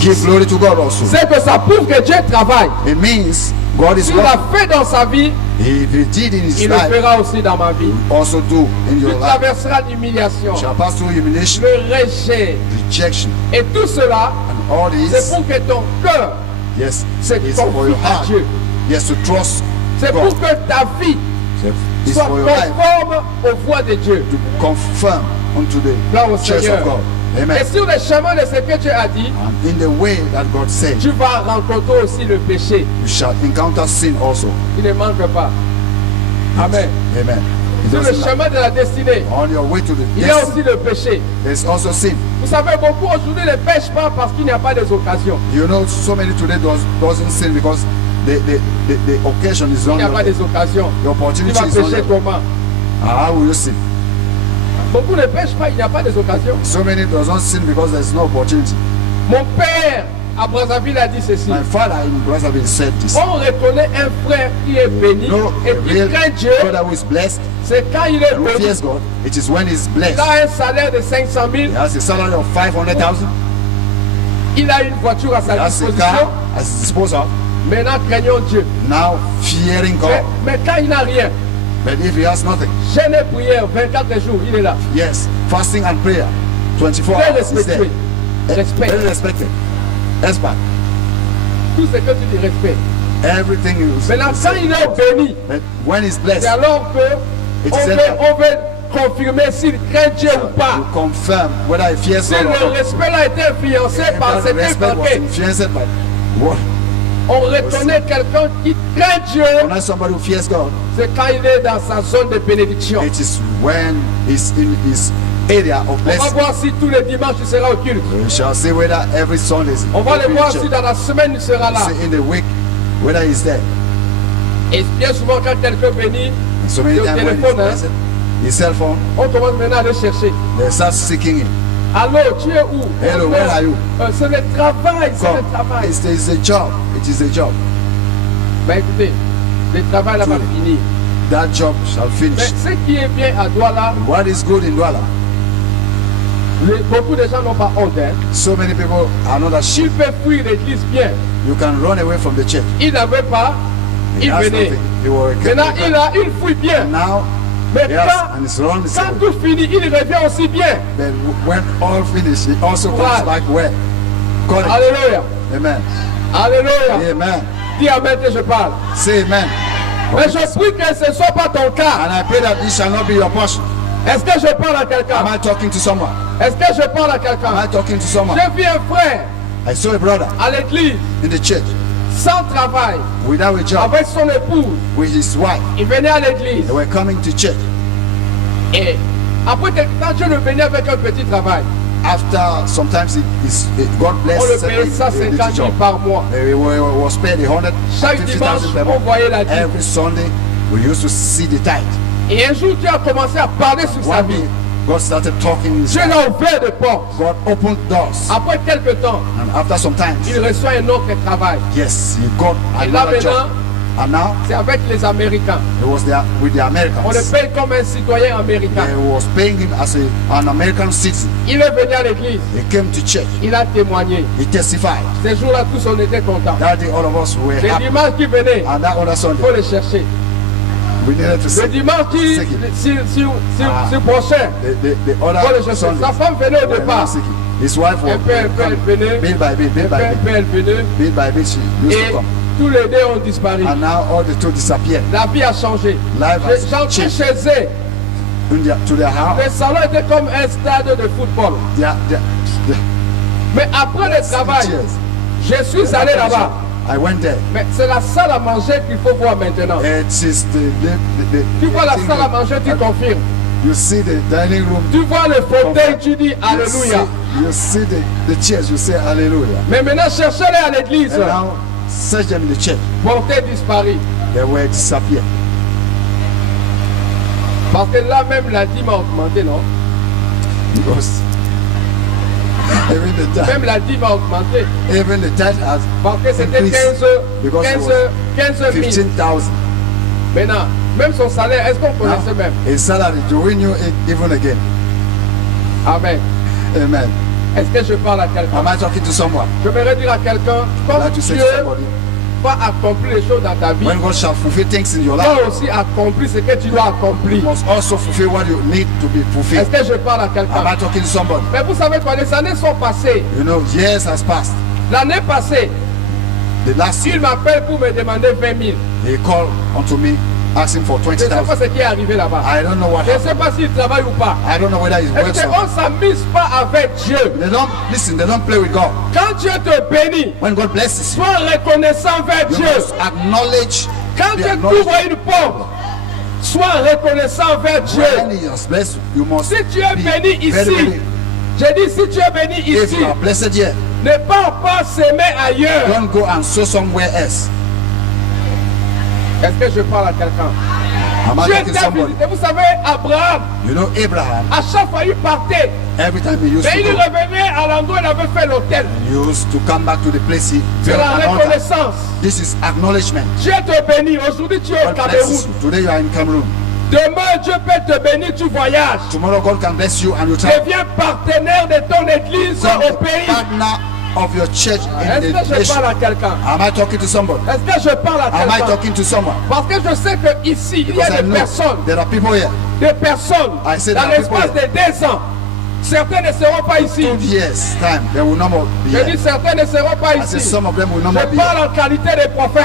give glory to God also. C'est que ça prouve que Dieu travaille. It means God is S'il l'a working. fait dans sa vie, If he did in his il le life, fera aussi dans ma vie. also do in Tu your life. traverseras l'humiliation, Shall pass through humiliation, le rejet. rejection, Et tout cela, and all c'est this. pour que ton cœur Yes, se it's for confie your à heart. Dieu. Yes, to trust C'est God. pour que ta vie It's soit for your life conforme aux voies de Dieu. to confirm unto the Gloire au church Seigneur. of God. Amen. Et sur le chemin de ce que Dieu a dit, And in the way that God said, tu vas rencontrer aussi le péché. you shall encounter sin also. Il ne manque pas. Amen. Amen. It Sur le doesn't matter. chemin de la destinée, On your way to the il y a destiny, aussi le péché. there's also sin. Vous savez, beaucoup aujourd'hui ne pêchent pas parce qu'il n'y a pas des occasions. You know, so many today doesn't sin because the occasion is Il on n'y a pas your, des occasions. the Tu opportunity vas is on pécher your. comment? How will you sin? Beaucoup ne pêchent pas, il n'y a pas des occasions. So many doesn't sin because there's no opportunity. Mon père à Brazzaville a dit ceci. My father in Brazzaville said this. On reconnaît un frère qui est béni No, et a qui real craint Dieu. brother who is blessed C'est quand il est and who béni. fears God. It is when he's blessed. Il a un salaire de 500 000. He has a salary of 500,000. Il a une voiture à He sa has a disposition. car at his disposal. Maintenant, craignons Dieu. Now fearing God. Mais quand il n'a rien, But if he has nothing, jeûne et prière, 24 jours, il est là. yes, fasting and prayer, 24 Très hours is there. respectué. Respect. Very respected. Expert. Tout ce que tu dis, respect. Everything is. Maintenant, quand il est béni, But when he's blessed, c'est alors que It on is veut, that- on veut confirmer s'il craint Dieu ou pas. you confirm whether he fears Si God or le not. respect a été influencé par That ce qui est respect was marqué, influenced by what? on reconnaît quelqu'un qui craint Dieu, When somebody who fears God, c'est quand il est dans sa zone de bénédiction. it is when he's in his area of On va blessing. voir si tous les dimanches tu seras au culte. We shall see whether every Sunday is On va le every voir church, si dans la semaine tu seras là. see in the week whether he's there. Et bien souvent quand quelqu'un bénit, And so many le times when he's téléphone, hein, blessed, his cell phone, on commence maintenant à le chercher. they start seeking him. Allô, tu es où? Hello, where are you? C'est le travail, c'est le Come. travail. It's a job. It is a job. Ben écoutez, le travail là va finir. That job shall Mais finish. ce qui est bien à Douala, What is good in Douala? beaucoup de gens n'ont pas honte. Hein. So many people are not Il ashamed. peut fuir l'église bien. You can run away from the church. Il n'avait pas, He il has venait. nothing. He will Maintenant, il fuit bien. now, Mais yes, quand, and it's run the quand same. tout finit, il revient aussi bien. Then when all finish, he also comes Right. back well. Correct. Alléluia. Amen. Alléluia. Amen. Dis amen que je parle. Say amen. Mais je prie que ce ne soit pas ton cas. And I pray that this shall not be your portion. Est-ce que je parle à Am quelqu'un? I talking to someone? Est-ce que je parle à Am quelqu'un? I talking to someone? J'ai vu un frère I saw a brother à l'église in the church sans travail without a job avec son épouse. with his wife. Il venait à l'église. They were coming to church. Et après quelque temps, Dieu le bénit avec un petit travail. After sometimes God On bless le payait 150 000 par mois. He was paid Chaque dimanche, 150,000 per on month. voyait la dîme. Every Sunday, we used to see the tithe. Et un jour, Dieu a commencé à parler sur sa One vie. day, God started talking in his Dieu life. l'a ouvert des portes. God opened doors. Après quelque temps, And after some time, il reçoit un autre travail. yes, he got Et là another job. maintenant, And now, c'est avec les Américains. he was there with the On le Americans. paye comme un citoyen américain. They was paying him as an American citizen. Il est venu à l'église. He came to church. Il a témoigné. He testified. Ces jours-là, tous on était contents. That day, all of us were Le happy. dimanche qui venait, And that other il faut Sunday, le chercher. we needed to Le see dimanche qui, Seek him. si prochain, the il faut le other chercher. Sunday. Sa femme venait au we were départ. not seeking. His wife was Un peu, elle venait. bit by bit, bit Un by peu, bit, elle venait. bit by bit. She used Et to come. tous les deux ont disparu. And now all the two disappeared. La vie a changé. Life has J'entrais changed. chez eux. To their house. Le salon était comme un stade de football. Their Mais après le travail, cheers. je suis allé là-bas. I went there. Mais c'est la salle à manger qu'il faut voir maintenant. It is Tu vois la eating salle à room. manger, tu confirmes. You see the dining room. Tu vois le fauteuil, tu dis Alléluia. You see the chairs, you say Hallelujah. Mais maintenant, cherchez-les à l'église. And now search them in the church. Portez disparu. They were disappeared. Parce que là même la dîme a augmenté, non? Because even the tithe, Même la dîme a augmenté. even the tithe has Parce que c'était increased 15 000. 15,000. Maintenant, même son salaire, est-ce qu'on connaissait même? His salary, do we knew it even again? Amen. Amen. Est-ce que je parle à quelqu'un? Am I talking to someone? Je voudrais dire à quelqu'un, I'd comme like to say Dieu to somebody, va accomplir les choses dans ta vie, when God shall fulfill things in your life, toi aussi accomplis ce que tu dois you accomplir. must also fulfill what you need to be Est-ce fulfilled. que je parle à Am quelqu'un? I talking to somebody? Mais vous savez quoi, les années sont passées. You know, years has passed. L'année passée, The last il year, m'appelle pour me demander 20 000. he called unto me asking for Je ne sais pas 20,000. ce qui est arrivé là-bas. I don't know what Je ne sais happened. pas s'il travaille ou pas. I don't know whether it works Écoutez, or on ne s'amuse pas avec Dieu. they don't listen, they don't play with God. Quand Dieu te bénit, When God blesses you, sois reconnaissant envers you Dieu. must acknowledge Quand the Dieu acknowledge- t'ouvre une porte, sois reconnaissant envers Dieu. when he has blessed you, you must Si tu es be béni very, ici, very, j'ai dit si tu es béni if ici, you are blessed here, ne pars pas s'aimer ailleurs. don't go and sow somewhere else. Est-ce que je parle à quelqu'un? Am I Dieu talking to t'a somebody? visité. Vous savez, Abraham, You know Abraham, à chaque fois il partait, every time he used mais to il go, revenait à l'endroit où il avait fait l'hôtel. he used to come back to the place he C'est built la an altar. reconnaissance. This is acknowledgement. Dieu te bénit. Aujourd'hui, tu es au God blesses Cameroun. you. Today you are in Cameroon. Demain, Dieu peut te bénir, tu voyages. Tomorrow God can bless you and you travel. Deviens partenaire de ton église Become au the pays. partner of your church in Est-ce the que je nation. parle à quelqu'un? Am I talking to somebody? Est-ce que je parle à Am I quelqu'un? talking to someone? Parce que je sais que ici, il y Because a I des know personnes, there are people here. I said dans there are l'espace people de 2 ans. Certains ne seront pas ici. 2 years time they will no more be Je here. dis certains ne seront pas I said ici. some of them will no more Je be here. parle en qualité de prophète.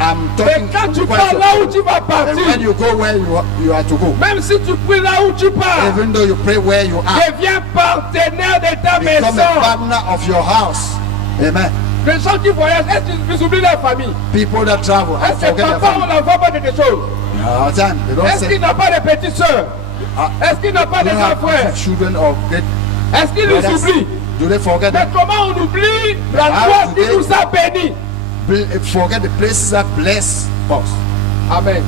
I'm Mais talking quand tu to pars quite là où tu vas and when partir, you go where you are to go, même si tu pries là où tu pars, even though you pray where you are, deviens partenaire de ta become a maison. partner of your house. Amen. Les gens qui voyagent, est-ce qu'ils oublient leur famille? People that travel and Est-ce que forget their papa, on family. n'envoie pas quelque chose? All the time they don't Est-ce say qu'il n'a pas de petites sœurs? Est-ce qu'il n'a pas they de don't grands frères? have children or great Est-ce qu'il nous brothers. oublie? Do they forget Mais them? comment on oublie la How gloire do qui they- nous a bénis? Forget the places that bless us. Amen.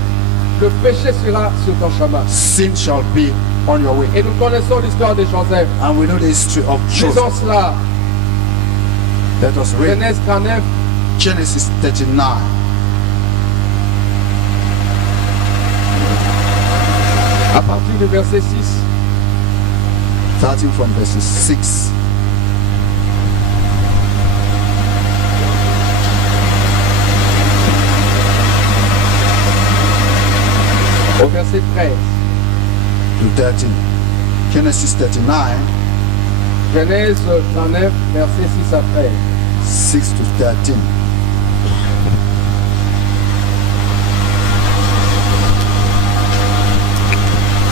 Le péché sera sur ton chemin. Sin shall be on your way. Et nous connaissons l'histoire de Joseph. And we know the history of Lisons Joseph. cela. Let us read Genèse 39, Genesis 39. à partir du verset 6. Starting from verses 6. Au verset 13. To 13. Genesis 39, Genèse 39, verset 6 à 13. 6 to 13.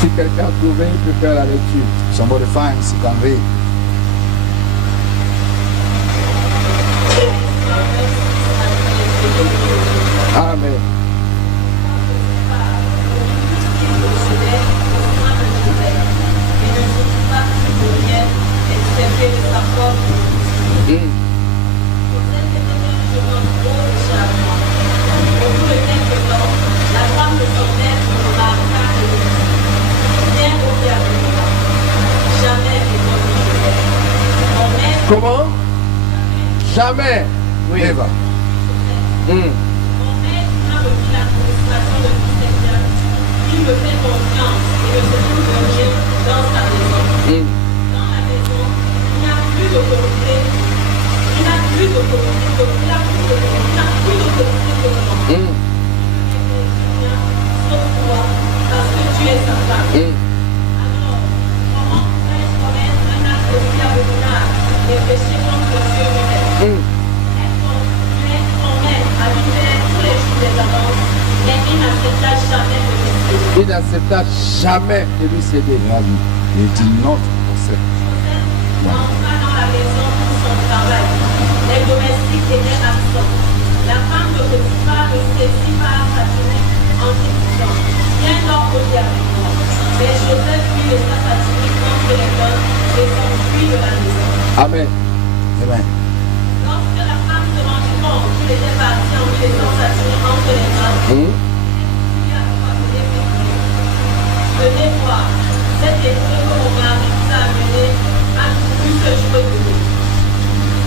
Si quelqu'un a trouvé, il peut faire la lecture. Somebody finds, you can read. Amen. Comment? Jamais. Oui. Never. Hmm. Hmm. Hmm. Hmm. Hmm. Il n'accepta jamais de lui céder. He did not accept. Les domestiques étaient absents. La Amen. Amen. Lorsque la femme se rendit compte qu'il était parti en lui laissant s'attirer entre les mains, il a appelé ses filles. Venez voir, cette esprit que mon mari vous a amené a voulu se jouer de nous.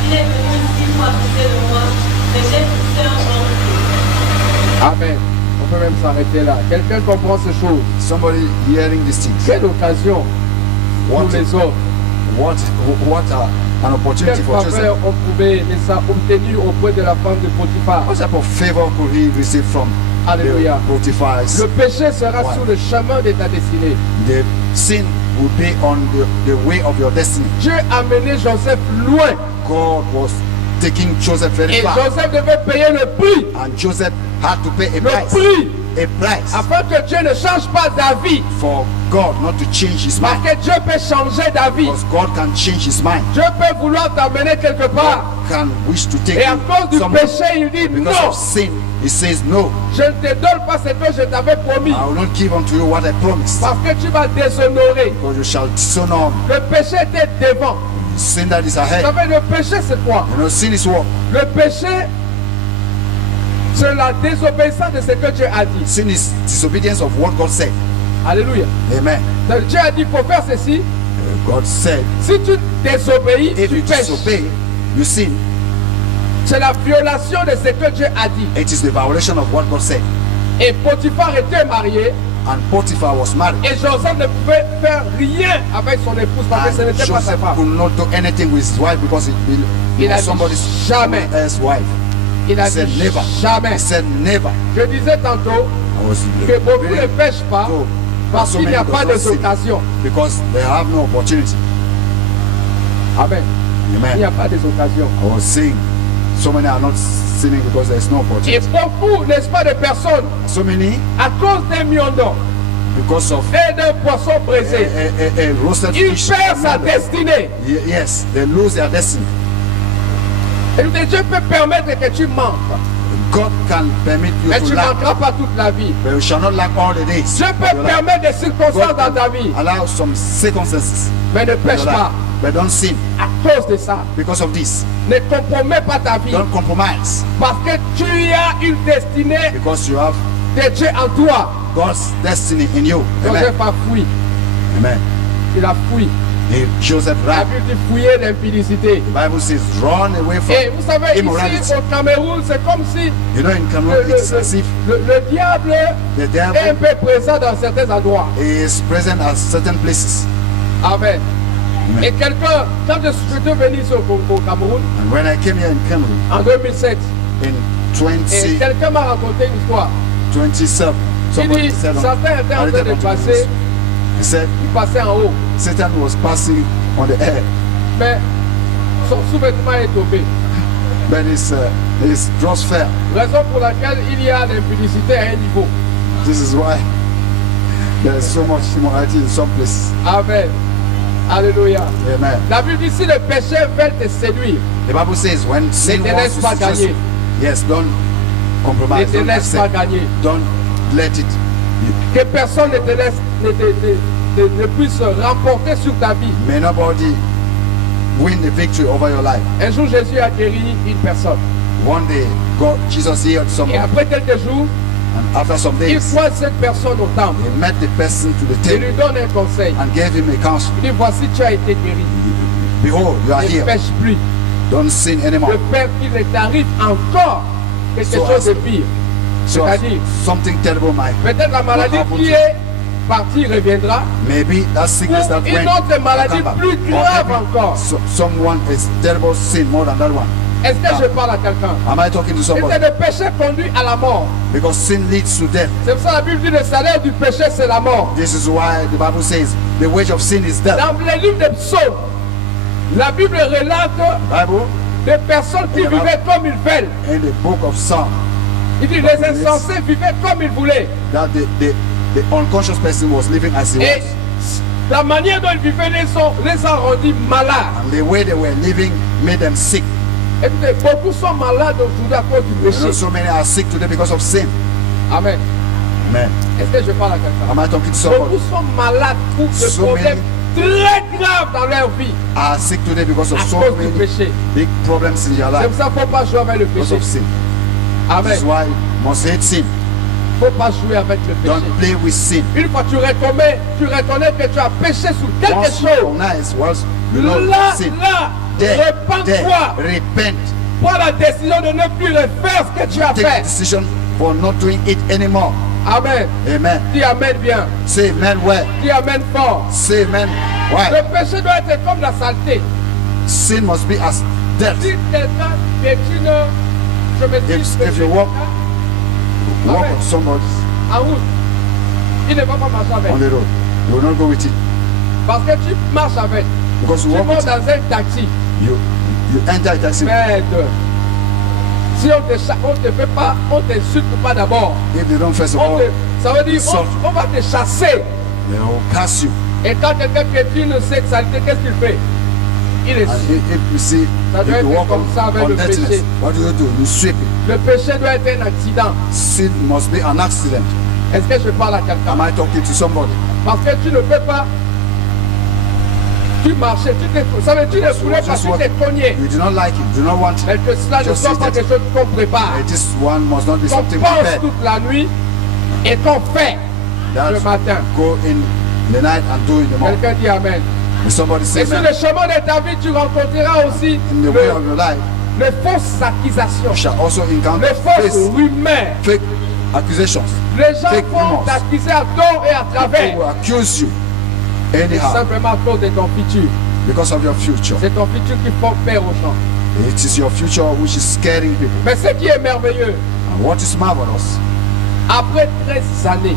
Il est venu ici pour accuser de moi, mais j'ai poussé un grand cri. Amen. On peut même s'arrêter là. Quelqu'un comprend ces choses. Somebody hearing these things. Quelle occasion pour What, les hommes. what an opportunity Quelle for Joseph. faveur on pouvait obtenir auprès de la femme de Potiphar. What type of favor could he receive from Alléluia. the Potiphar's? Le péché sera Ouais. sur le chemin de ta destinée. The sin will be on the way of your destiny. Dieu a mené Joseph loin. God was taking Joseph very Et far. Joseph devait payer le prix. And Joseph had to pay a Le price. prix. A price Afin que Dieu ne change pas d'avis. for God not to change his Parce mind. que Dieu peut changer d'avis. Because God can change his mind. Dieu peut vouloir t'amener quelque part. Can wish to take Et à cause du you péché, il dit because non. of sin. He says no. Je ne te donne pas ce que je t'avais promis. I will not give unto you what I promised. Parce que tu vas déshonorer. Because you shall dishonor me. Le péché était devant. Sin that is Vous ahead. savez, le péché c'est quoi? You know, sin is what? Le péché, c'est la désobéissance de ce que Dieu a dit. Sin is disobedience of what God said. Alléluia. Amen. Donc, Dieu a dit, il faut faire ceci. God said, Si tu désobéis, if tu you pêches. disobey, you sin. C'est la violation de ce que Dieu a dit. It is the violation of what God said. Et Potiphar était marié. And Potiphar was married. Et Joseph ne pouvait faire rien avec son épouse parce que ce And n'était pas sa Joseph femme. could not do anything with his wife because Il it a was dit somebody's jamais. else's wife. Il a He said dit never. jamais. He said never. Je disais tantôt I was que beaucoup ne very- pêchent pas Oh, parce so qu'il n'y a many pas does de not sin occasion. because they have no opportunity. Amen. Il n'y Amen. a pas des occasions. I was saying, so many are not sinning because there is no Et opportunity. beaucoup, n'est-ce pas, de personnes, So many à cause d'un miondon because of et d'un poisson braisé, a roasted ils fish. perdent sa destinée. Yes, they lose their destiny. Et Dieu peut permettre que tu manques, God can permit you mais to tu ne lack, manqueras pas toute la vie. but you shall not lack all the days. Dieu of peut your life. permettre des circonstances God dans ta can vie, allow some circumstances mais ne in pêche your pas life, but don't sin à cause de ça. because of this. Ne compromets pas ta vie Don't compromise parce que tu as une destinée because you have de Dieu en toi. God's destiny in you. Amen. Joseph a fui, Amen. il a fui. Joseph La ran. Bible dit fouiller l'impudicité. The Bible says, run away from Et vous savez, ici immorality. au Cameroun, c'est comme si You know, in le, Cameroon, it's as if le diable the est un devil peu présent dans certains endroits. is present at certain places. Amen. Amen. Et quelqu'un, quand je suis venu ici au Cameroun, And when I came here in Cameroon en 2007, in et quelqu'un m'a raconté une histoire. 2027, Il somebody dit, said on- Satan était en train de passer, he said il passait en haut, Satan was passing on the air, mais son sous-vêtement est tombé. but his dross fell. Raison pour laquelle il y a l'impudicité à un niveau. This is why there is so much immorality in some places. Amen. Alléluia. Amen. La Bible dit, si le péché veut te séduire, The Bible says when sin te wants laisse to pas seduce gagner. you, yes, don't ne compromise, te don't laisse pas accept, gagner. don't let it. Que personne ne te laisse, ne puisse remporter sur ta vie. May nobody win the victory over your life. Un jour, Jésus a guéri une personne. One day, Jesus healed Et someone, après quelques jours, and after some il days, voit cette personne au temple. he met the person to the Il lui table donne un conseil. and gave him a counsel. Il dit, voici, tu as été guéri. Behold, you are Ne healed. pêche plus. Don't sin anymore. De peur qu'il ne t'arrive encore quelque So chose de as- pire. So C'est-à-dire, something terrible might. peut-être la maladie happen qui to- est partie reviendra. Maybe that sickness that Ou une went autre maladie will come back. plus Or grave maybe encore. someone is terrible sin more than that one. Est-ce que Ah. je parle à quelqu'un? Am I talking to Et somebody? c'est le péché conduit à la mort. Because sin leads to death. C'est pour ça que la Bible dit le salaire du péché, c'est la mort. This is why the Bible says the wage of sin is death. Dans les livres des psaumes, la Bible relate Bible des personnes qui Et vivaient comme ils veulent. in the book of Psalm Il dit les insensés vivaient comme ils voulaient. that the unconscious person was living as he Et was. la manière dont ils vivaient les a rendus malades. And the way they were living made them sick. Écoutez, beaucoup sont malades aujourd'hui à cause du You know, péché. so many are sick today because of sin. Amen. Amen. Est-ce que je parle à quelqu'un? Am I talking to Beaucoup somebody? sont malades pour le So problème très graves dans leur vie are sick today because à of so cause du many péché. big problems in your C'est life pour ça qu'il ne faut pas jouer avec le because péché. of sin. Amen. This is why you must hate sin. Il ne faut pas jouer avec le péché. Don't play with sin. Une fois que tu reconnais que tu as péché sur quelque Once you chose, recognize, once you know là, sin, there, there, repens-toi. repent. Prends la décision de ne plus refaire ce que tu as Take a fait. decision for not doing it anymore. Amen. Amen. Dis Amen bien. Say amen well. Dis Amen fort. Say amen. Le Why? péché doit être comme la saleté. Sin must be as death. Si quelqu'un piétine, je me dis If you walk Amen. on somebody en route, il ne va pas marcher avec. on the road, you will not go with it Parce que tu marches avec. because Tu you walk montes with it. dans un taxi. You enter a taxi. Merde. Si on te fait pas, on t'insulte pas d'abord. If they don't first of all, Ça veut dire Insult. on va te chasser. they will cast you. Et quand quelqu'un piétine cette saleté, qu'est-ce qu'il fait? Il est And if you see, Ça doit if you être walk comme ça avec on le dirtiness, péché. what do? You sweep it. Le péché doit être un accident. Sin must be an accident. Est-ce que je parle à quelqu'un? Am I talking to somebody? Parce que tu ne peux pas. Tu marchais, ça veut dire tu ne voulais pas, Just tu what t'es cogné. you do not like it, do not want Mais it. que cela ne Just soit say pas that. quelque chose qu'on prépare, This one must not be qu'on something pense prepared. toute la nuit et qu'on fait That le matin. go in the night and do in the morning. Quelqu'un dit Amen. And somebody say Et sur amen. le chemin de ta vie, tu rencontreras aussi In the way of your life, les fausses accusations, you shall also encounter les fausses face, rumeurs. fake accusations. Les gens Fake vont rumors. t'accuser à tort et à People travers. will accuse you anyhow Simplement à cause de ton futur. because of your future. C'est ton futur qui fait peur aux gens. It is your future which is scaring people. Mais ce qui est merveilleux, And what is marvelous, après 13 années,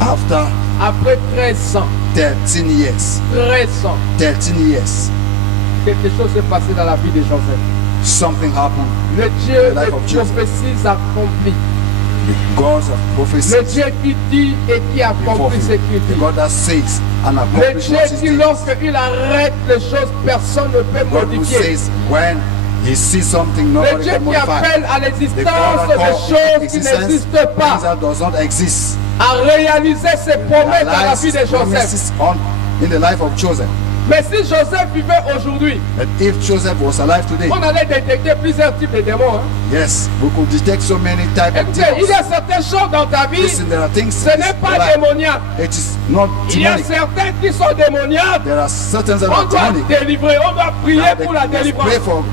after après 13 ans, 13 years, 13 ans, 13 years, quelque chose s'est passé dans la vie de Joseph. something happened. Le Dieu The life de of Joseph. prophéties accompli. The God of prophecy. Le Dieu qui dit et qui accomplit ce qu'il The dit. God that says and Le accomplishes Dieu what he qui, did. lorsqu'il arrête les choses, personne ne peut God who modifier. says when he sees something Le nobody Dieu can qui modify. appelle à The God l'existence that des calls choses qui existence n'existent things pas, that does not exist. a réalisé ses promesses dans la Realize vie de his Joseph. promises in the life of Joseph. Mais si Joseph vivait aujourd'hui, That if Joseph was alive today, on allait détecter plusieurs types de démons. hein. yes, we could detect so many types of Écoutez, il y demons. a certaines choses dans ta vie, Listen, there are things ce in n'est this pas life. démoniaque. It is not Il y a demonic. certains qui sont démoniaques. There are certain that On are doit demonic. délivrer, on doit prier Now, pour la they must délivrance. pray for.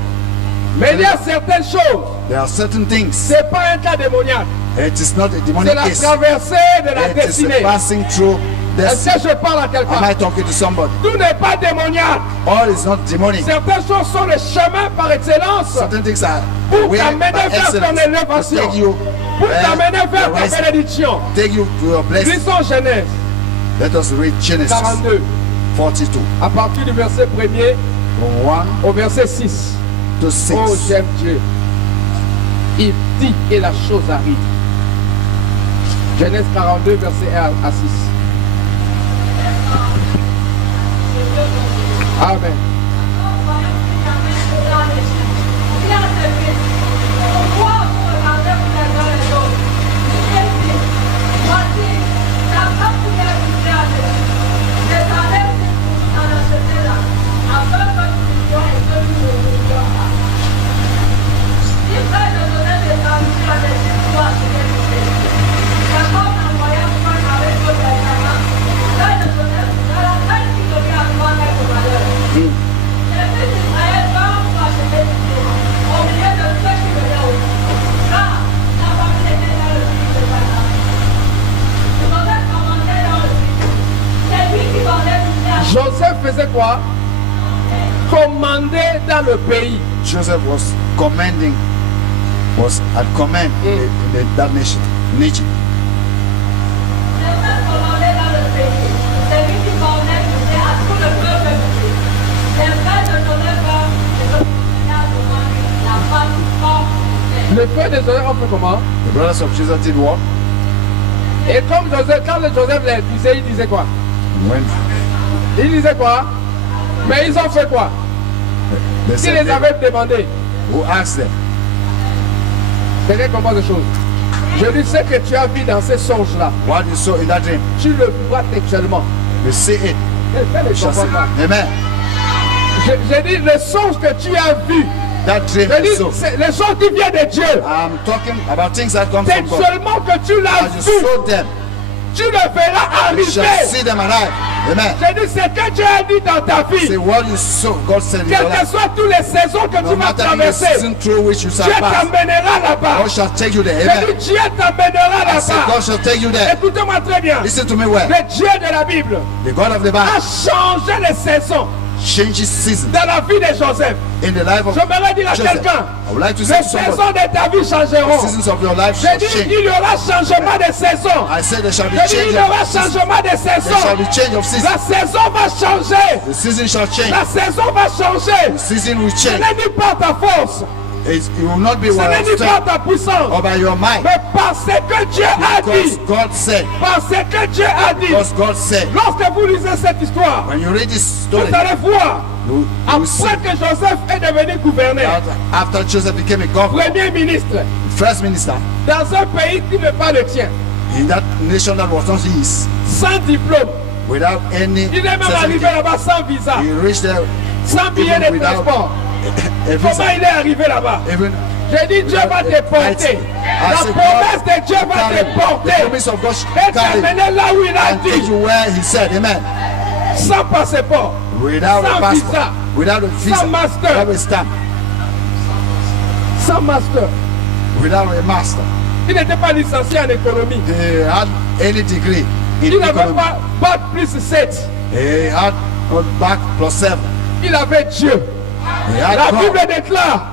Mais il y a certaines choses, There are certain things. ce n'est pas un cas démoniaque. It is not a C'est demonic la case. traversée de la It is destinée. passing through Est-ce destiny. que je parle à Am quelqu'un? I talking to somebody? Tout n'est pas démoniaque. All is not demonic. Certaines choses sont le chemin par excellence Certain things are pour way t'amener by vers ton excellence to élévation, take you, pour t'amener vers ta your bénédiction. take you to your blessing. Lisons Genèse Let us read Genesis 42, 42, à partir du verset 1er from 1 au verset 6. to 6. Oh, j'aime Dieu. Il dit et la chose arrive. Genèse 42, verset 1 à 6. Amen. Joseph faisait quoi? Commandait dans le pays. Joseph was commanding, was at command in that nation, in Egypt. Le frère de Joseph, on fait comment? The brothers of Joseph did what? Et comme Joseph, quand le Joseph les disait, il disait quoi? When Il disait quoi? Mais ils ont fait quoi? they Qui said, les avait demandé? who asked them? Quelqu'un comprend des choses. Je dis ce que tu as vu dans ces songes-là. What you saw in that dream, Tu le vois textuellement. you see it. Elle ne You shall comprend see. pas. Amen. J'ai dit le songe que tu as vu. That dream J'ai is dit so. c'est les choses qui viennent de Dieu. I'm talking about things that come C'est from God. seulement que tu l'as As you vu. saw them, Tu le verras you shall arriver. see them alive. Amen. J'ai dit ce que Dieu a dit dans ta See vie. what you saw, God said in your Quelles que life. soient toutes les saisons que No tu vas matter the traverser, season through which you shall Dieu pass, t'emmènera là-bas. God shall take you there. J'ai Amen. dit Dieu t'emmènera I said, là-bas. God shall take you there. Écoutez-moi très bien. Listen to me well. Le Dieu de la Bible The God of the a Bible changé les saisons changes seasons dans la vie de Joseph. in the life of J'aimerais dire à Joseph. quelqu'un, I would like to les say to somebody, saisons de ta vie changeront. seasons of your life J'ai shall dit change. il y aura changement de saison. I said there shall be J'ai dit change il y aura of seasons. changement de There shall saison. be change of seasons. La saison va changer. The season shall change. La saison va changer. The season will Ce change. n'est ni par ta force, It will not be ce by n'est your ni par strength ta puissance, or by your mind. mais parce que Dieu a Because dit. God said. Parce que Dieu a dit. Because God said. Lorsque vous lisez cette histoire, When you read this story, vous allez voir, you will see après que Joseph est devenu gouverneur, that after Joseph became a governor, premier ministre, first minister, dans un pays qui n'est pas le tien, in that nation that was not his, sans diplôme, without any il est même arrivé certificate, là-bas sans visa, he reached there sans billet even de without transport. a Comment visa. il est arrivé là-bas? Even J'ai dit Dieu va te porter. La promesse de Dieu va te the porter. promise of God Et carry t'amener là où il a and take dit, you where he said, amen. sans passeport, Without a sans passport, visa, without a visa, sans master. without a stamp, sans master. without a master. Il n'était pas licencié en économie. He had any degree in Il n'avait economy. pas bac plus 7. He had back plus 7. Il avait Dieu. He had La God. Bible déclare,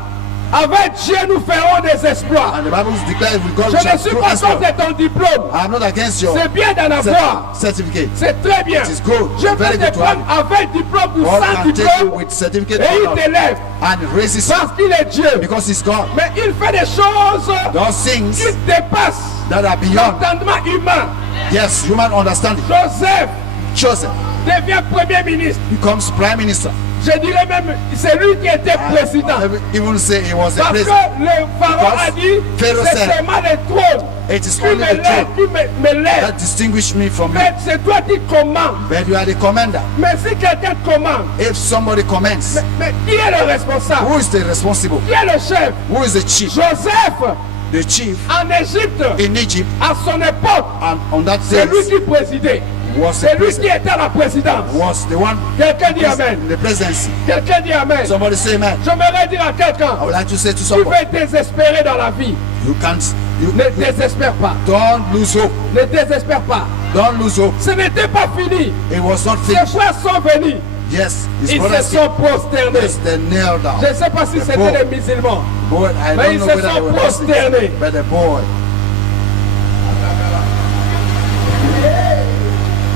avec Dieu nous ferons des exploits. And the Bible declares with God Je ne shall suis through pas exploit. contre ton diplôme. I am not against your C'est bien d'en avoir. certificate. C'est très bien. It is good. Dieu peut Very te good to prendre avec diplôme ou God sans can take you diplôme with certificate et il or not, t'élève and raises you parce qu'il est Dieu. because he's God. Mais il fait des choses Those things qui dépassent that are beyond, l'entendement humain. yes, human understanding. Joseph Joseph devient premier ministre. becomes prime minister. Je dirais même, c'est lui qui était président. I even say he was the Parce que president. le pharaon a dit, Pharaoh c'est said, seulement le trône It is qui only me the lève, throne qui me lève. that distinguished me from you. Mais c'est toi qui commandes. But you are the commander. Mais si quelqu'un commande, If somebody commands, mais qui est le responsable? who is the responsible? Qui est le chef? Who is the chief? Joseph, The chief en Égypte, in Egypt, à son époque, and on that c'est day lui qui présidait. was the C'est lui qui president, était à la présidence. was the one Quelqu'un dit Amen. in the presidency. Quelqu'un dit Amen. Somebody say amen. J'aimerais dire à quelqu'un, I would like to say to tu somebody, veux désespérer dans la vie, you can't, ne désespère pas. don't lose hope. Ne désespère pas. Don't lose hope. Ce n'était pas fini. It was not Ses finished. frères sont venus. Yes, his Ils se brothers sont prosternés. yes, they knelt down. Je ne sais pas si c'était des musulmans. Boy, I Mais don't ils know se whether sont they were Muslims, prosternés. but the boy,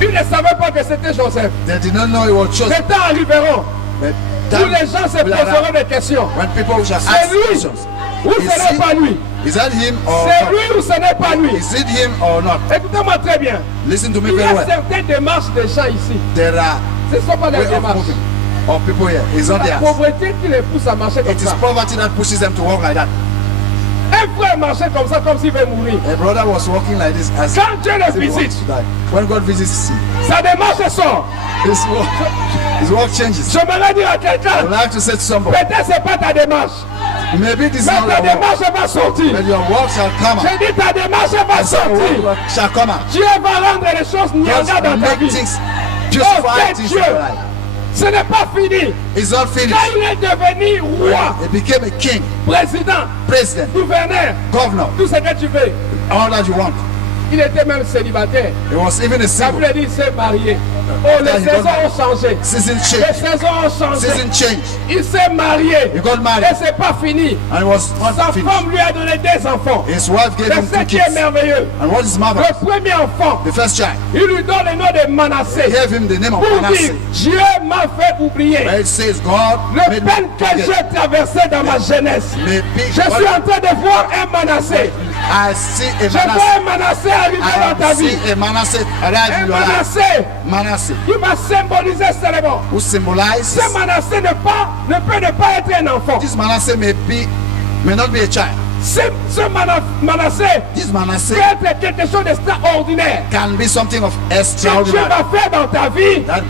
Ils ne savaient pas que c'était Joseph. they did not know it was Les Joseph. temps arriveront But où les gens se will arrive poseront des questions. when people shall C'est ask lui questions. ou ce n'est pas lui. Is that him or C'est not? lui ou ce n'est pas lui. Is it him or not? Écoutez-moi très bien. Listen to me Il y very a well. certaines démarches des gens ici. There are Ce ne sont pas des way of démarches. moving of people here. It's not La theirs. pauvreté qui les pousse à marcher comme It is ça. poverty that pushes them to walk like that. Un frère marchait comme ça, comme s'il veut mourir. A brother was walking like this as Quand Dieu le as he wants visite, to die. When God visits him, sa démarche sort. his walk changes. J'aimerais dire à I would quelqu'un, like to say to somebody, peut-être c'est pas ta démarche, maybe this is mais not ta your walk, démarche va sortir. but your walk shall come out. J'ai dit ta démarche va Your sortir. walk shall come out. Dieu va rendre les choses God nyanga dans will ta make vie. things, Oh, justify c'est things Dieu. in your life. Ce n'est pas fini. It's not finished. Quand il est devenu roi, He became a king, président, president, gouverneur, governor, tout ce que tu veux, all that you want. il était même célibataire. He was even a La single. Bible dit il s'est marié. Oh, les He got saisons married. ont changé. Season Les change. saisons ont changé. Season change. Il s'est marié. He got Et married c'est pas fini. and it was Sa not finished. femme lui a donné des enfants. His wife gave C'est him ce 2 qui est kids. merveilleux. And what is marvelous? Le premier enfant, The first child. il lui donne le nom de He Manassé. gave him the name of Pour Manasseh. dire, Dieu m'a fait oublier Where it says God le made peine me que forget. j'ai traversé dans ma jeunesse. Maybe Je suis en train de voir un Manassé. I see a Je vois Manasseh. un Manassé arriver dans ta I vie. see a Manasseh arrive Un in your life. Manassé Manasseh, qui va symboliser seulement. who symbolizes Ce Manassé ne peut ne pas être un enfant. this Manasseh may not be a child. Ce Manassé This peut Manasseh être quelque chose d'extraordinaire. can be something of Que Dieu extraordinary va faire dans ta vie. that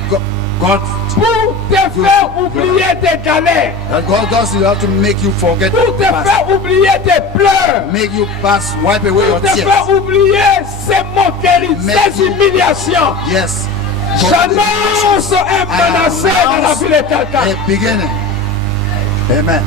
God, pour te faire oublier tes galères, that God does you have to make you forget pour te the past. faire oublier tes pleurs, Make you pass, wipe away pour your te tears. faire oublier ces moqueries, Make ces you- humiliations. Yes. J'annonce un menacé dans la vie de quelqu'un. A beginning. Amen.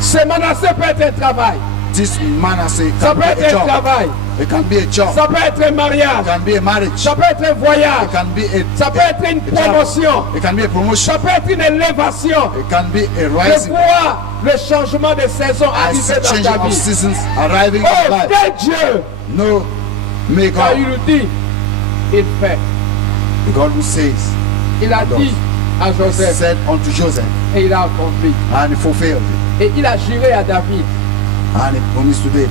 Ce menacé peut être un travail, This Manasseh ça can peut be a être un job. travail, It can be a job. ça peut être un It mariage, can be a marriage. ça peut être un voyage, It can be ça peut être une a job. promotion, It can be a promotion. ça peut être une élévation. It can be a Je rising. vois le changement de saison I see arriver dans change ta of vie. seasons arriving in Oh, life. quel Dieu! No, may Quand il God. nous dit, il fait. The God who says, Il a dit à Joseph said unto Joseph, et il a accompli. and he fulfilled it. Et il a juré à David. And he promised to David,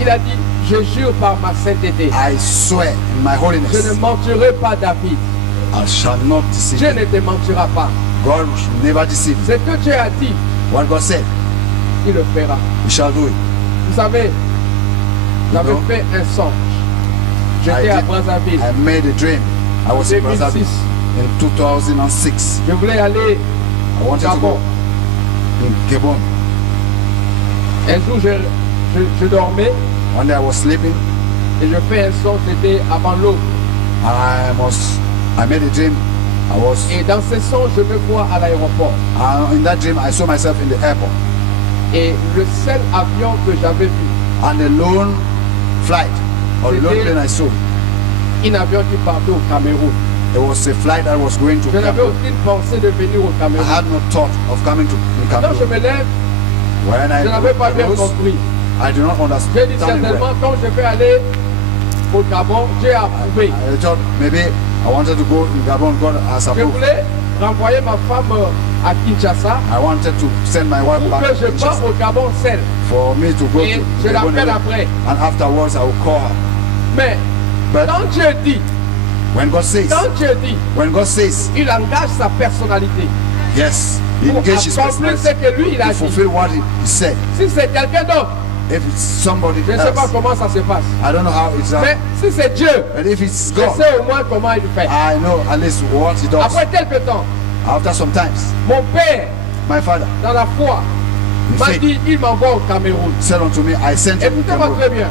Il a dit, je jure par ma sainteté. I swear in my Je ne holiness, mentirai pas David. I shall not deceive Dieu you. ne te mentira pas. God should never deceive you. Ce que Dieu a dit, What God said, il le fera. he shall do it. Vous savez, j'avais Non. fait un songe. J'étais I à did. Brazzaville. I made a dream. I was in 2006. Brazzaville in 2006. Je voulais aller I wanted to Gabon. go in Gabon. Un jour, je dormais One day I was sleeping et je fais un songe, c'était avant l'aube. I made a dream. I was Et dans ce songe, je me vois à l'aéroport. in that dream I saw myself in the airport. Et le seul avion que j'avais vu, And the lone flight or the lone C'était- plane I saw, un avion qui partait au Cameroun. it was a flight that was going to Je n'avais Cameroon. aucune pensée de venir au I Cameroun. had no thought of coming to Donc je Cameroon. me lève, When I je n'avais pas bien rose, compris. I do not J'ai understand dit it certainement well. quand je vais aller au Gabon, Dieu a approuvé. I thought maybe I wanted to go in Gabon. God has Je approved. voulais renvoyer ma femme à Kinshasa I wanted to send my wife pour back que je to parte Kinshasa au Gabon seul. for me to go Et to je Gabon l'appelle alone. après. And afterwards I will call her. Mais But quand Dieu dit, when God says, il engage sa personnalité yes, he pour engages his accomplir ce personality que lui il a to dit. fulfill what he said. Si c'est quelqu'un d'autre, If it's somebody je ne sais pas else, comment ça se passe. I don't know how it's done. Mais si c'est Dieu, But if it's je God, sais au moins comment il fait. I know at least what he does. Après quelque temps, After some times, mon père, my father dans la foi, in m'a faith dit, il m'envoie au Cameroun. said unto me, I sent you to Écoutez-moi Cameroon. très bien.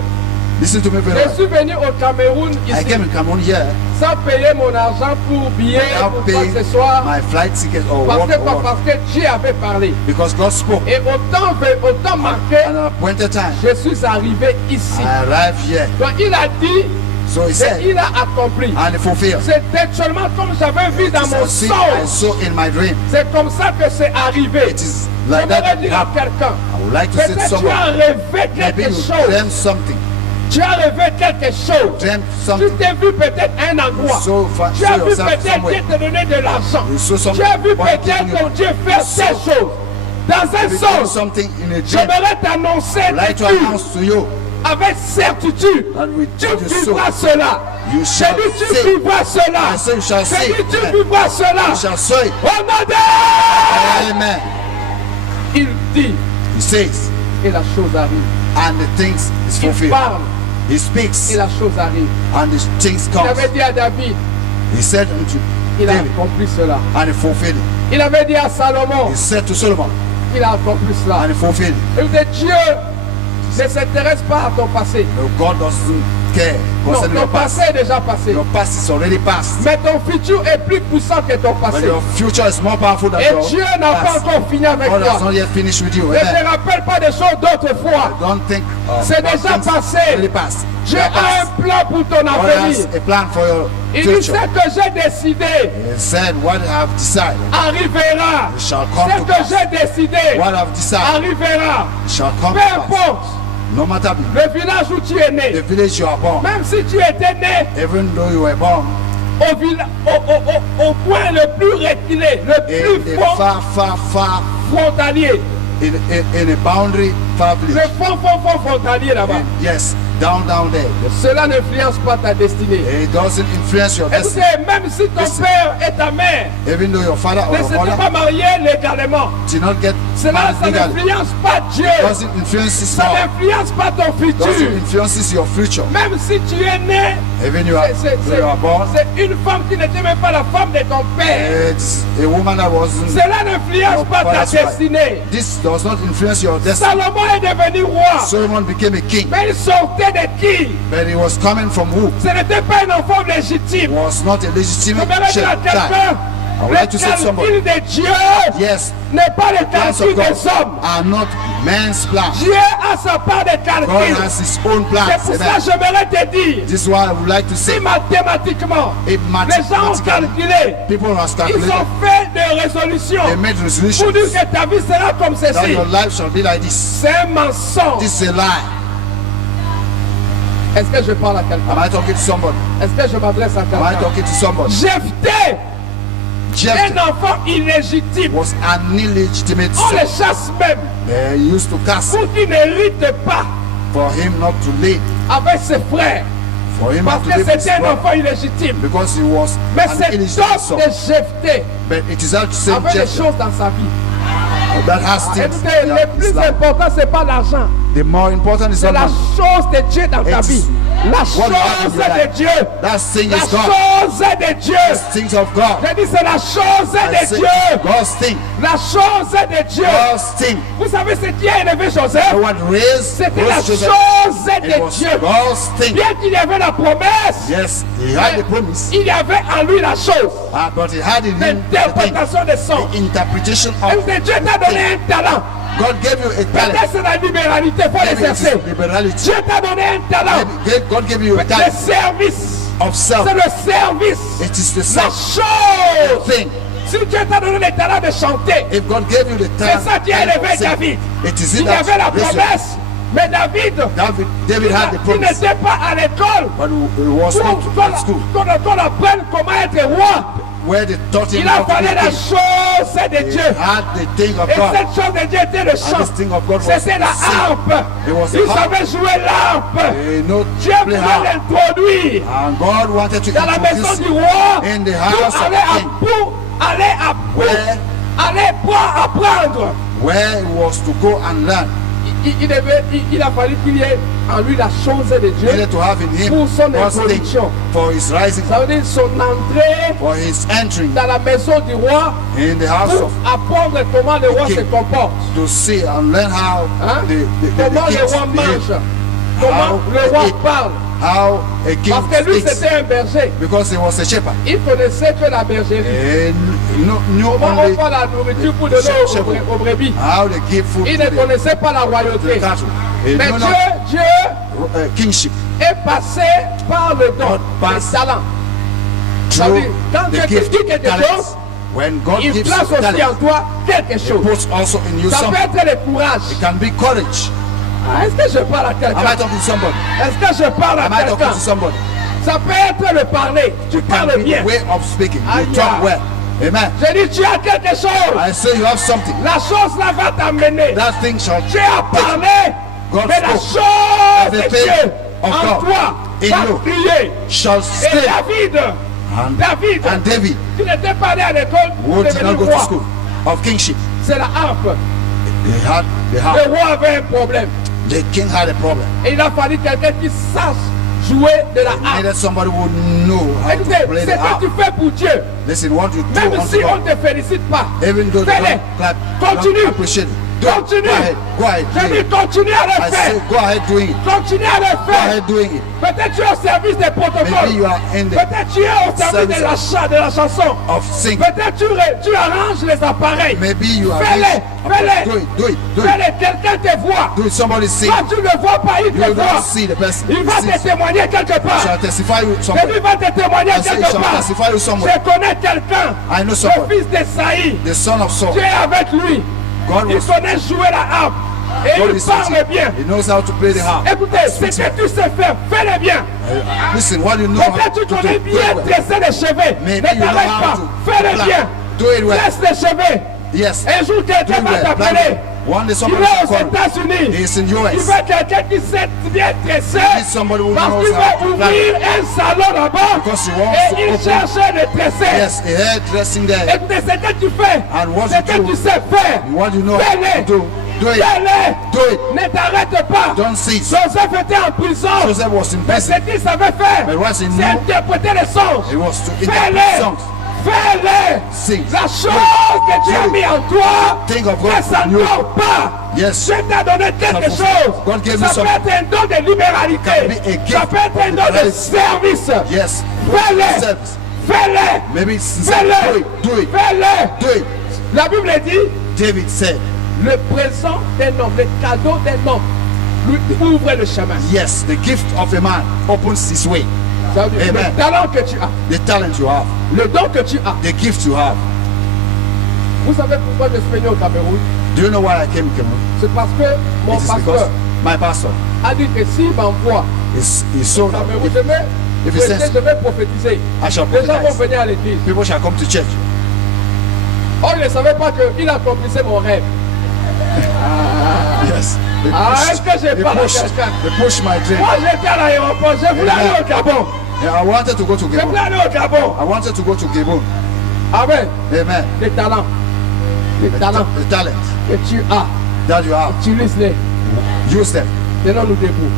Listen to me very Je well. suis venu au Cameroun I ici came in Cameroon here sans payer mon argent pour billets, without pour quoi paying que ce soit. my flight ticket or Parce what, que, or what. parce que Dieu avait parlé. Because God spoke. Et autant marqué, And at a appointed time, je suis arrivé ici. I arrived here. Donc il a dit, So he et said, il a accompli. and he fulfilled. C'était seulement comme j'avais vu dans mon I songe. saw in my dream. C'est comme ça que c'est arrivé. It is Je like that voudrais it dire à happened. quelqu'un, I would like to say to peut-être tu as someone, rêvé maybe quelque you chose. dreamt something. Tu as rêvé quelque chose. Dreamt Tu something. t'es vu peut-être à un endroit. So Tu as vu yourself peut-être somewhere. Dieu te donner de l'argent. You saw Tu as vu somebody peut-être giving you que Dieu fait So- telle chose. Dans un You saw sens, something in a dream. j'aimerais t'annoncer I'd like que to tu, announce to you avec certitude, that with tu what you saw, vivras cela. you J'ai shall dit tu say. vivras cela. I say you shall J'ai say. dit tu Amen. vivras cela. You shall say it. Au nom de- Amen. Il dit He says, et la chose arrive. and the things is Il fulfilled. parle He speaks, et la chose arrive. and the things Il come. avait dit à David, He said unto il a David, accompli cela. and he fulfilled it. Il avait dit à Salomon, He said to Solomon, il a accompli cela. and he fulfilled it. Et Dieu ne s'intéresse pas à ton passé. No, God doesn't care Non, concerning ton your passé past. est déjà passé. Your past is already past. Mais ton futur est plus puissant que ton But passé. your future is more powerful than Et your Dieu n'a pas past. encore fini avec God has toi. not yet finished with you. Ne Amen. te rappelle pas des choses d'autrefois. Don't think C'est about déjà things passé. already past. J'ai They are past. un plan pour ton God avenir. has a plan for your Il dit future. ce que j'ai décidé He said, what I have decided arrivera. it shall come Ce to que pass. j'ai décidé What I have decided arrivera. it shall come Peu to pass. importe No matter le village où tu es the né. village you are born, Même si tu étais né even though you were born au point le plus reculé, le in plus a far frontalier. in a boundary far Le village. fond frontalier là-bas. Yes, down there. Cela n'influence pas ta destinée. It doesn't influence your destiny. Écoutez, même si ton Listen. père et ta mère Even though your father or ne your s'étaient mother pas mariés légalement, did not get cela, married ça legally, n'influence pas Dieu. doesn't influence Ça God. n'influence pas ton Doesn't futur. influences your future. Même si tu es né, Even you are, when you are born, c'est une femme qui n'était même pas la femme de ton père. it's a woman that wasn't. Cela n'influence pas ta father's wife. destinée. This does not influence your destiny. Salomon est devenu roi. Solomon became a king, Mais il sortait de qui? but he was coming from who? Ce n'était pas un enfant légitime. Was not a Je legitimate vais dire à child. quelqu'un, I would le like to say to somebody, calcul de Dieu yes, n'est pas le plans calcul of God des hommes. are not man's plans. Dieu a sa part de God calcul. has his own C'est plans. pour ça Amen. que j'aimerais te dire, This is what I would like to say. si mathématiquement, If les gens ont calculé, people have ils calculated, ont fait des résolutions they made pour resolutions dire que ta vie sera comme that ceci. your life shall be like this. C'est un mensonge. This is a lie. Est-ce que je parle à quelqu'un? Am I talking to somebody? Est-ce que je m'adresse à Am I quelqu'un? talking to somebody? Jephthé, Jephthah un enfant illégitime, was an illegitimate on le son. chasse même They used to cast pour qu'il n'hérite pas for him not to lead, avec ses frères. for him Parce not to que live with his c'était un brother, enfant illégitime. because he was Mais an cet illegitimate homme son. de Jephthé But it is that same avait des Jephthah choses dans sa vie. that has things Écoutez, in le his plus life. important, c'est pas l'argent. The more important is C'est not la money. chose de Dieu dans ta It's vie. La what chose you have in your de life. Dieu. That thing La is God. chose de Dieu. It's things of God. Je dis, c'est la chose I de say Dieu. God's thing. La chose de Dieu. God's thing. Vous savez ce qui a élevé Joseph? And what raised C'était la Joseph, chose it de was Dieu. God's thing. Bien qu'il y avait la promesse, Yes, he had the promise, il y avait en lui la chose. but he had in him the thing, L'interprétation des sons. the interpretation Et of Dieu t'a donné un talent. God gave you a talent. Peut-être c'est la libéralité, il faut Maybe it is l'exercer. liberality. Dieu t'a donné un talent. God gave you a Le talent service. of self. C'est le service. It is the La self chose. thing. Si Dieu t'a donné le talent de chanter, If God gave you the c'est talent, ça qui a élevé sing, David. it is Il it y avait la that raised you. promesse. Mais David, David had the il promise, n'était pas à l'école but he was not at school qu'on apprenne comment être roi. where they taught him Il a how to fallu be la king. chose de He Dieu. had the thing of Et God. cette chose de Dieu était le chant. this thing of God was C'était la sing. harpe. It was Il the harp. savait jouer l'harpe. He know Dieu play voulait harp. l'introduire And God wanted to dans la maison introduce du roi in the pour house of aller the king, apprendre. where he was to go and learn. Il a fallu qu'il y ait en lui la chose de He Dieu needed to have in him pour son God's thing introduction. for his rising, Ça veut dire son entrée for his entering dans la maison du roi in the house pour of apprendre comment le roi king. se comporte. to see and learn how Hein? the Comment le kings roi behave, mange. Comment How le roi he- parle. how a king Parce que lui speaks, c'était un berger. because he was a shepherd. Il connaissait que la bergerie. And knew Comment on only prend la nourriture pour donner shepherd. aux brebis. how they give food Il to ne the connaissait pas la to the royauté. cattle. He Mais knew not Dieu kingship est passé par le don, God le passed talent. Ça veut through dire, quand Dieu the te gift dit of quelque talents. chose, When God il gives place you aussi en talent, toi quelque He chose. puts also in you Ça peut something. être le courage. It can be courage. Ah, est-ce que je parle à Am I quelqu'un? talking to somebody? Est-ce que je parle à Am I talking quelqu'un? to somebody? Ça peut être le parler. Tu It parles can be bien. the way of speaking. Ah, You yeah. talk well. Amen. Je dis, tu as quelque chose. I say you have something. La chose là va t'amener. That thing shall Tu as parlé, God mais la spoke. chose de Everything Dieu of en God toi in va you crier. shall Et stay. David, And David, tu n'étais pas allé à l'école who pour did not devenir go to roi. school of kingship, C'est la harpe. he had the Le harp. roi avait un problème. The king had a problem. Et il a fallu quelqu'un qui sache jouer de la He harpe. needed somebody who knew how to Écoutez, play ce the que harp. tu fais pour Dieu, Listen, what you do même unto si on God, ne te félicite pas, even though they fais-le. don't clap, Continue. don't appreciate it. Do it. Continue. Go ahead. Go ahead. Je Do dis it. continue à le I say, faire. go ahead doing it. Continue à le Go faire. ahead doing it. Peut-être tu es au service des protocoles. Maybe you are in the Peut-être tu es au service de la chanson. of singing. Peut-être tu arranges les appareils. Maybe you are. Fais-le, fais-le. Do it. Do it. Do it. Fais-le, quelqu'un te voit. Do it. Somebody sing. Quand tu ne le vois pas, il You te will voit. not see the person. Il va See. te témoigner quelque part. Shall testify you Et somewhere. lui va te témoigner I say, quelque shall part. testify you somewhere. Je connais quelqu'un. I know Le somebody. fils d'Esaïe. The son of Saul. Tu es avec lui. God Il was. connaît jouer la harpe. Et God il is parle teaching. bien. He knows how to play the harp. Écoutez, ce que tu sais faire, fais-le bien. Listen, what you know how Peut-être to tu do. connais Do bien it well. tresser les cheveux. Maybe Ne you know t'arrête how pas. to Fais-le plan. bien. Do it well. Tresse les cheveux. Yes. Un jour, quelqu'un Do it va well. t'appeler. Plan One day Il somebody est aux will call. États-Unis. He is in Il US. veut quelqu'un qui sait bien dresser. He needs somebody who Parce knows qu'il how veut to ouvrir plan. un salon là-bas. Because he wants Et to il open. cherche un dresser. Yes, a hairdressing there. Écoutez, ce que tu fais, And what ce you que do, tu sais faire, what you know fais-le. to do, do it. Fais-le. Do it. Ne t'arrête pas. Don't cease. Joseph était en prison. Joseph was in Mais prison. ce qu'il savait faire, But what he c'est knew, interpréter les songes. It was to interpret Fais-le. songs. Fais-le. Sing. La chose que Dieu a mis en toi, Think of God que ça for ne you. dort pas. Yes. Dieu t'a donné quelque Ça, chose. God gave Ça you peut something. être un don de libéralité. Can be a gift Ça peut être un of don de liberality. service. Yes. Fais-le. Service. Fais-le. Maybe it's Fais-le. do it. Fais-le. Do it. La Bible dit, David said, le présent d'un homme, le cadeau d'un homme, lui ouvre le chemin. yes, the gift of a man opens his way. Ça veut dire, Amen. le talent que tu as, The talent you have, le don que tu as. the gift you have. Vous savez pourquoi je suis venu au Cameroun? Do you know why I came to Cameroon? C'est parce que mon It is pasteur because my pastor a dit que s'il m'envoie is au so Cameroun, if je vais if he prêcher, says- je vais prophétiser. I shall Les gens vont prophesize. venir à l'église. People shall come to church. Oh, il ne savait pas qu'il accomplissait mon rêve. Yes. They Ah, push- est-ce que j'ai they parlé à push- quelqu'un? they push my dream. Moi, j'étais à l'aéroport, je voulais Amen. aller au Gabon. Yeah, I wanted to go to Je voulais Gabon. aller au Gabon. I wanted to go to Gabon. Amen. Amen. Les talents. Les The, talents the talent que tu as, that you have, utilise-les. use them. Tenons-nous debout.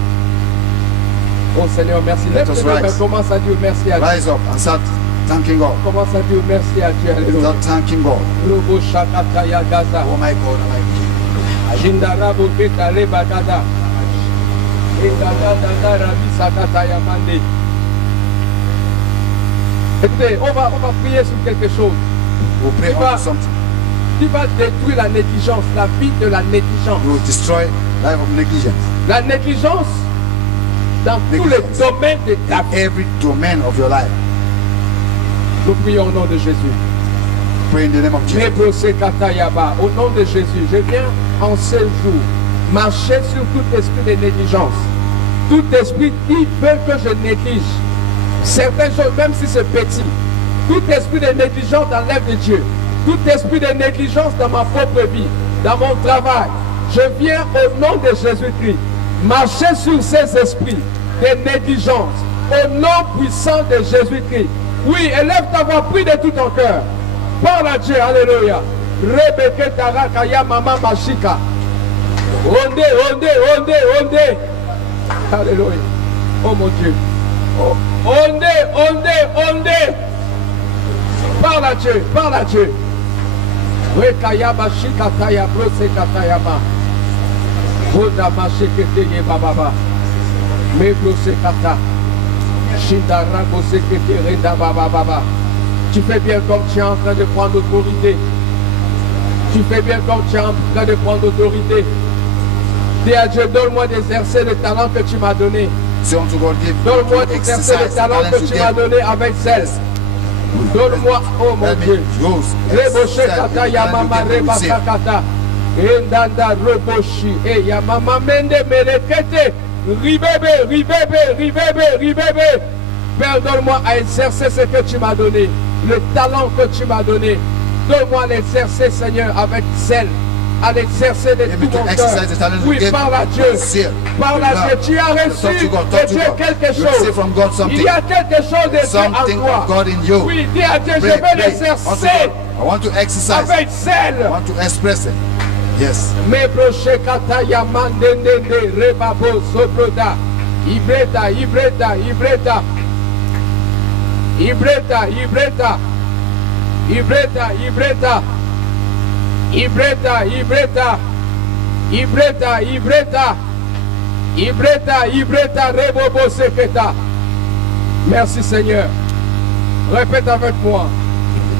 Oh Seigneur, merci. Let Lève us tes mains, rise. commence à dire merci à Dieu. Rise up and start thanking God. Commence à dire merci à Dieu. Alléluia. Start thanking God. Lobo Shakataya Gaza. Oh my God, oh my God. Jindarabo Keta Rebagada. Indagada Rabi Sakataya Mande. Écoutez, on va prier sur quelque chose. We'll pray Tu vas- on something. Tu vas détruire la négligence, la vie de la négligence. You will destroy life of negligence. La négligence dans tous les Négligence. domaines de ta vie. Every domain of your life. Nous prions au nom de Jésus. Pray in the name of Jesus. Nebrosé Katayaba, au nom de Jésus, je viens en ce jour marcher sur tout esprit de négligence. Tout esprit qui veut que je néglige certaines choses, même si c'est petit. Tout esprit de négligence dans l'œuvre de Dieu. Tout esprit de négligence dans ma propre vie, dans mon travail. Je viens au nom de Jésus-Christ marcher sur ces esprits de négligence. Au nom puissant de Jésus-Christ. Oui, élève ta voix, prie de tout ton cœur. Parle à Dieu, alléluia. Rebeke tarakaya mama mashika. Onde, onde, onde, onde. Alléluia. Oh mon Dieu. Oh. Onde, onde, onde. Parle à Dieu, parle à Dieu. Rekaya mashika taya brose katayama. Oda mashike teye bababa. Me brose kata. Shindara brose kete reda bababa. Tu fais bien comme tu es en train de prendre autorité. Tu fais bien comme tu es en train de prendre autorité. Dis à Dieu, donne-moi d'exercer le talent que tu m'as donné. Say unto God, give Donne-moi to d'exercer le exercise the talent talent que you tu m'as gave. donné avec zèle. Donne-moi, oh mon Let Dieu. me use Reboshe exercise kata the ya talent mama you gave reba to receive. sakata. Endanda reboshi. E ya mama mende merekete. Ribebe, ribebe, ribebe, ribebe. Père, donne-moi à exercer ce que tu m'as donné. Le talent que tu m'as donné. Donne-moi à l'exercer, Seigneur, avec zèle. À l'exercer de Give me tout to mon exercise the cœur. talent you Oui, gave parle à with Dieu. zeal, Parle with à love. Dieu. Tu as Talk reçu to God, de talk to Dieu God. quelque You receive chose. from God Il something. y a quelque chose de Dieu en Something toi. of God in you. Oui, dis à Dieu, je Pray, vais pray unto l'exercer God. I want to exercise. avec I zèle. want to express it. Yes. Me broche kata ya mandende rebabo sobroda. Ibreta, ibreta, ibreta. Ibreta, ibreta. Ibreta, ibreta. Ibreta, ibreta. Ibreta, ibreta. Ibreta, ibreta, rebobo seketa. Merci Seigneur. Répète avec moi.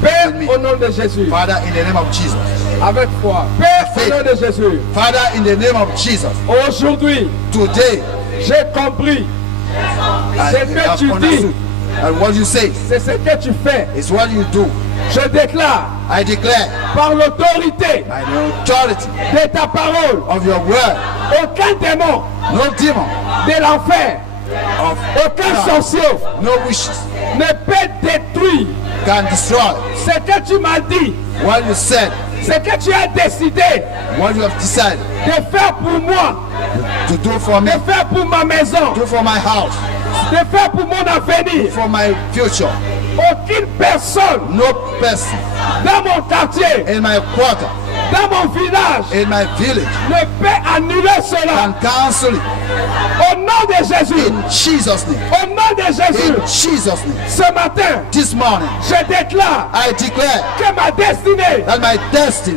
Père, au nom de Jésus. Father, in the name of Jesus. Avec foi. Père, au nom de Jésus. Father, in the name of Jesus. Aujourd'hui, Today, j'ai compris. I Ce que have tu dis, understood. And what you say c'est ce que tu fais. is what you do. Je déclare I declare par l'autorité by the authority de ta parole, of your word, aucun démon no demon de l'enfer, of aucun God, sorcier no wishes ne peut détruire can destroy ce que tu m'as dit what you said Ce que tu as décidé what you have decided de faire pour moi, to do for me, de faire pour ma maison, do for my house, de faire pour mon avenir, for my future. aucune personne No person dans mon quartier, in my quarter, dans mon village, in my village ne peut annuler cela. can cancel it. Au nom de Jésus, In Jesus' name. au nom de Jésus, In Jesus' name. ce matin, This morning, je déclare I declare que ma destinée, that my destiny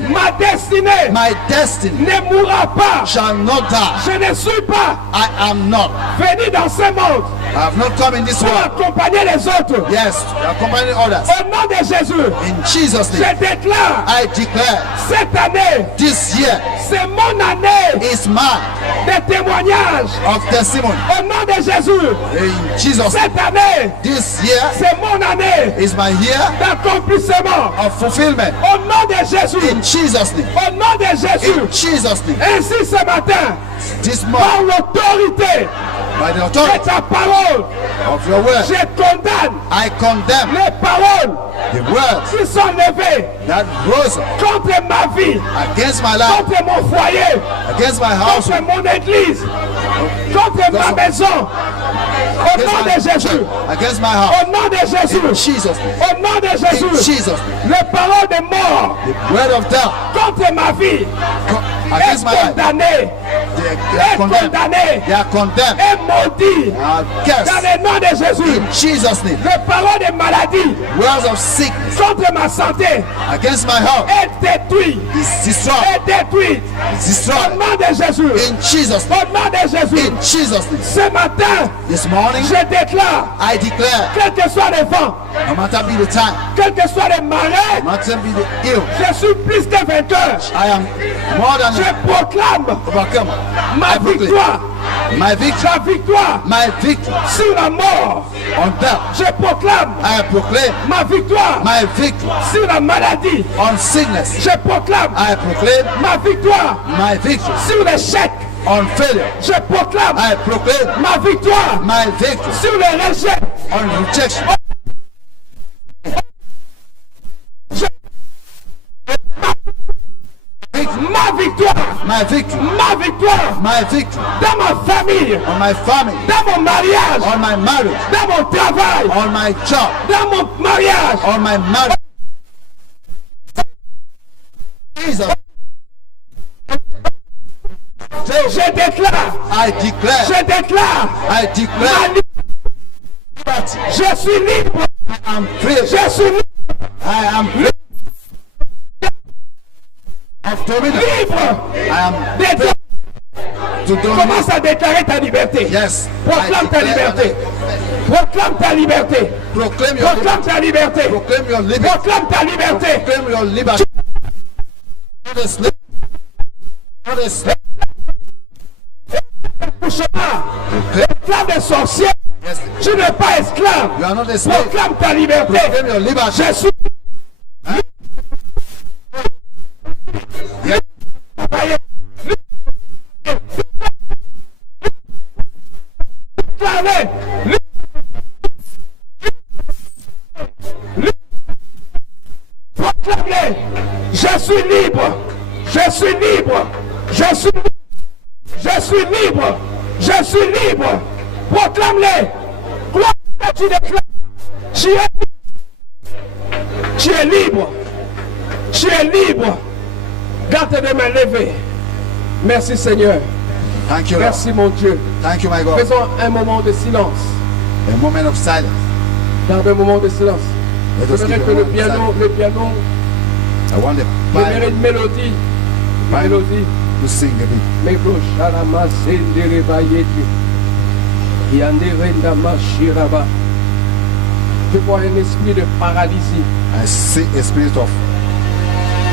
ne mourra pas. shall not die. Je ne suis pas I am not. venu dans ce monde I have not come in this pour world. accompagner les autres. Yes, accompanying others. Au nom de Jésus, In Jesus' je name, déclare I declare cette année, this year c'est mon année is mine de témoignage. of testimony. Au nom de Jésus, In Jesus' name, cette année, this year c'est mon année is my year d'accomplissement. of fulfillment. Au nom de Jésus, In Jesus' name, au nom de Jésus, in Jesus' name, ainsi ce matin, this par morning, l'autorité by the de authority ta parole, of your word, je condamne I condemn les paroles the words qui sont levées that rose contre ma vie, against my life, contre mon foyer, against my contre house, mon église, contre ma maison. Au nom de Jésus, against my house. au nom de Jésus, In Jesus' name, au nom de in Jésus, Jesus' name, les paroles de mort the word of death contre ma vie against est my life, condamnée, they are est condemned. condamnée, They are condemned. est maudit Are dans cursed. le nom de Jésus. In Jesus' name, Les paroles de maladie words of sickness contre ma santé against my health est détruite, is destroyed. est détruite. Is Au destroyed. nom de Jésus, In Jesus' name, au nom de Jésus, in Jesus' name. ce matin, This morning, je déclare, I declare, quel que soit le vent, no matter be the time, quel que soit le marée, no matter be the ill, je suis plus que vainqueur. I am more than Je proclame overcome. ma I proclaim victoire, my victory, la victoire my victory sur la mort. on death. Je proclame I proclaim ma victoire my victory sur la maladie. on sickness. Je proclame I proclaim ma victoire my victory sur l'échec. on failure. Je proclame I proclaim ma victoire my victory sur le rejet. on rejection. Ma victoire, My victory, ma victoire my victory dans ma famille, on my family, dans mon mariage, on my marriage, dans mon travail, on my job, dans mon mariage. on my marriage. Jesus, Je déclare, I declare, je déclare, I ma declare, liberté. Je suis libre, I am free. je suis libre, I am free of dominion. libre. I am Déclare- to dominion. Commence à déclarer ta liberté. Yes, Proclame ta liberté. Proclame ta liberté. Proclaim your liberty. Proclame ta liberté. Proclaim your liberty. Proclame ta liberté. Proclaim your liberty. Not a slave. Not a slave. Esclave des sorciers. Yes, Tu n'es pas esclave. you are not a slave. Proclame ta liberté. Proclaim your liberty. Je suis Yes. Proclamé. Proclamé. Je suis libre. Je suis libre. Je suis libre. Je suis libre. Je suis libre. Proclame-le. Quoi que tu déclares. Tu es libre. Tu es libre. Tu es libre. Garde tes mains levées. Merci Seigneur. Thank you, Lord. Merci mon Dieu. Thank you, my God. Faisons un moment de silence. A moment of silence. Dans un moment de silence. Let us J'aimerais keep que a le moment of piano, silence. I want the j'aimerais Bible une mélodie. Une Bible. mélodie. to sing a bit. Mebro sharama sendere bayeti. Yanderenda mashiraba. Je vois un esprit de paralysie. I see a spirit of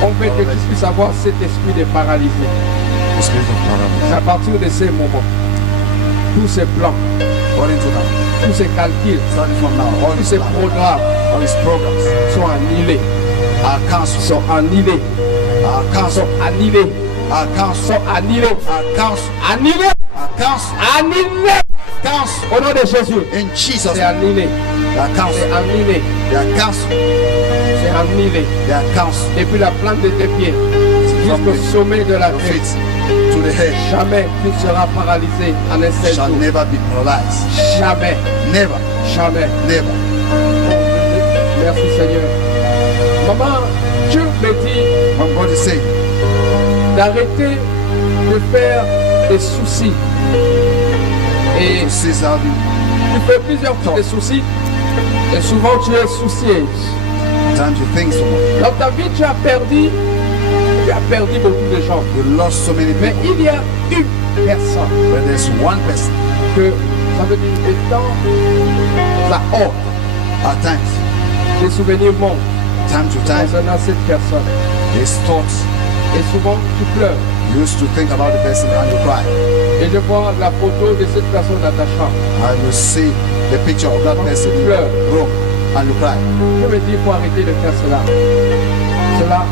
On veut que tu puisses avoir cet esprit de paralysie. the spirit of paralysis. À partir de ces moments, tous ces plans, According to now, tous ces calculs, starting from now, all tous his ces plans, programmes all his programs sont annulés. are cancelled. Sont annulés. Are cancelled. Sont annulés. Are cancelled. Sont annulés. Are cancelled. Annulés. Are cancelled. Annulés. cancelled. Au nom de Jésus, In Jesus' c'est name. annulé. They are C'est cancelled. annulé. They are cancelled. C'est annulé. They are cancelled. Depuis la plante de tes pieds jusqu'au sommet de la Your tête. feet to the head Jamais tu ne seras paralysé en un seul shall jour. never be paralyzed. Jamais. Never. Jamais. Never. Merci Seigneur. Maman, Dieu me dit My God is saying, d'arrêter de faire des soucis. Et to cease having tu fais plusieurs types de soucis. Et souvent tu es soucieuse. time to think so much. Dans ta vie, tu as perdu beaucoup de gens. You lost so many Mais people. il y a une personne But there's one person que ça veut dire que dans la honte, at times, les souvenirs montent time to time, concernant cette personne. his thoughts. Et souvent tu pleures. You used to think about the person and you cry. Et je vois la photo de cette personne dans ta chambre. And you see the picture of that person in your room and you cry. Je me dis, il faut arrêter de faire cela. Cela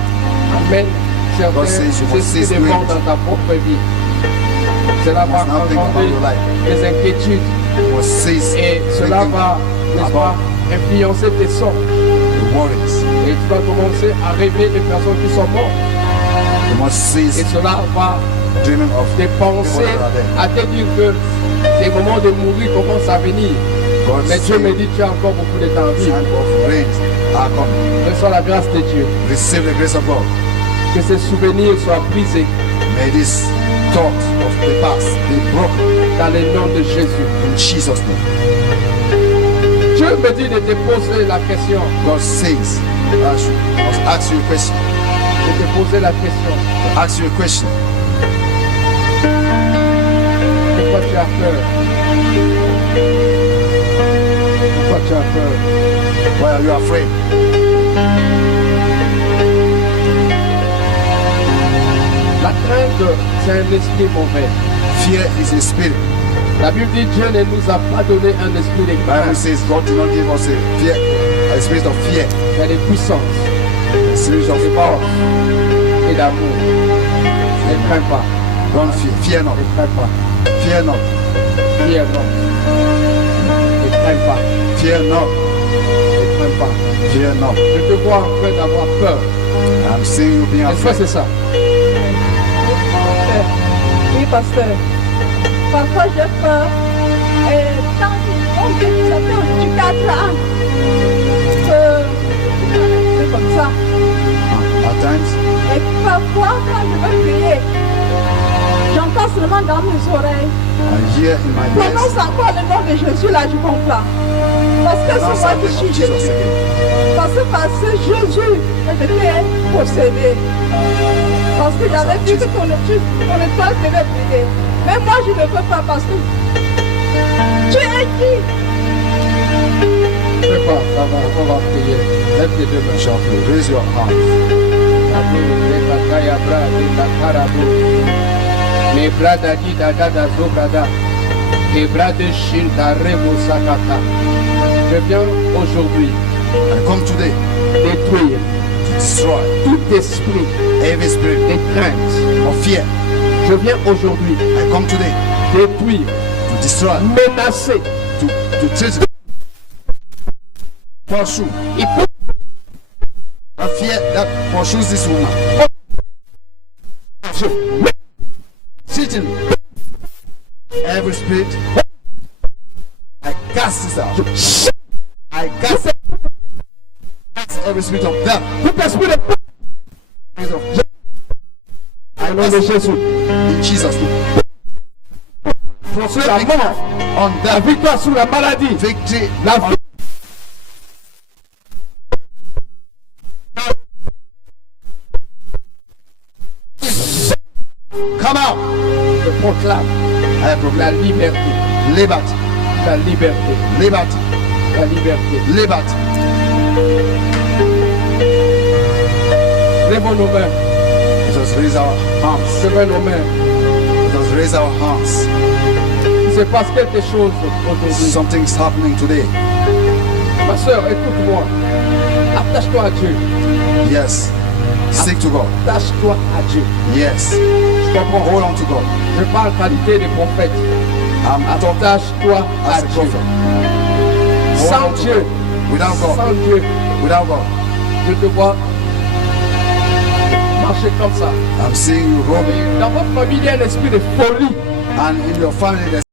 amène God certains says you must esprits cease de doing mort it. dans ta propre vie. Cela va must now think about engendrer your life. des inquiétudes You must cease et cela thinking va, n'est-ce pas, influencer tes songes. the worries. Et tu vas commencer à rêver des personnes qui sont mortes. You must Et cease cela va dreaming of te penser people that are dead. à te dire que les moments de mourir commencent à venir. God Mais Dieu me says dit, tu as encore beaucoup de temps à vivre. time of rains are coming. Reçois la grâce de Dieu. Receive the grace of God. Que ces souvenirs soient brisés May this thought of the past be broken dans le nom de Jésus. in Jesus' name. Dieu me dit de te poser la question. God says, I must ask you a question. De te poser la question. Ask you a question. Pourquoi tu as peur? Pourquoi tu as peur? Why are you afraid? La crainte, c'est un esprit mauvais. Fear is a spirit. La Bible dit Dieu ne nous a pas donné un esprit de Bible crainte, says God did not give us a spirit of fear, mais de puissance, a spirit of power. et d'amour. Ne crains pas. Don't fear. Fear not. Ne crains pas. Fear not. Fear not. Ne crains pas. Fear not. Ne crains pas. Fear not. Je te vois en train d'avoir peur. I'm seeing you being Est-ce que afraid. c'est ça? Oui, pasteur. Parfois, j'ai peur. Et quand on dit que ça fait du 4 ans, c'est comme ça. At times, Et parfois, quand je veux prier, j'entends seulement dans mes oreilles. I hear in my ears, Prononce encore le nom de Jésus, là, je comprends. Parce que now c'est moi qui something suis of Jesus Jésus. again. Parce que Jésus était possédé. Parce que j'avais dit que ton étoile devait briller. Mais moi, je ne peux pas parce que tu es qui? Fais pas, ça va, on va prier. Lève tes deux mains. Sharply, raise your hands. Mes bras d'Adi Dada Dazo Brada, mes bras de Shinta Remo Sakata. Je viens aujourd'hui I come today détruire to destroy tout esprit every spirit de crainte. of fear. Je viens aujourd'hui I come today détruire, to destroy, menacer, to treat, pursue, et pour a fear that pursues this woman. Satan, every spirit, I cast this out. I cast every spirit of death, tout esprit de spirit of death. I au nom de cast Jésus. in Jesus' name. Sur la mort, On la that victoire sur la maladie, victory, la on vie. come out. Je proclame I la proclaim liberté, liberty, la liberté, liberty, la liberté. liberty. Lèvons nos mains, Let us raise our hands. levons nos mains. Let us raise our hands. Il se passe quelque chose aujourd'hui. Something's happening today. Ma soeur, écoute-moi. Attache-toi à Dieu. Yes. Stick to God. Attache-toi à Dieu. Yes. Je comprends. Hold on to God. Je parle qualité de prophète. Attache-toi à as a Dieu. prophet. Sans Dieu, Without God. sans Dieu, Without God. je te vois marcher comme ça. I'm seeing you roaming. Dans votre famille, il y a un esprit de folie. And in your family, there's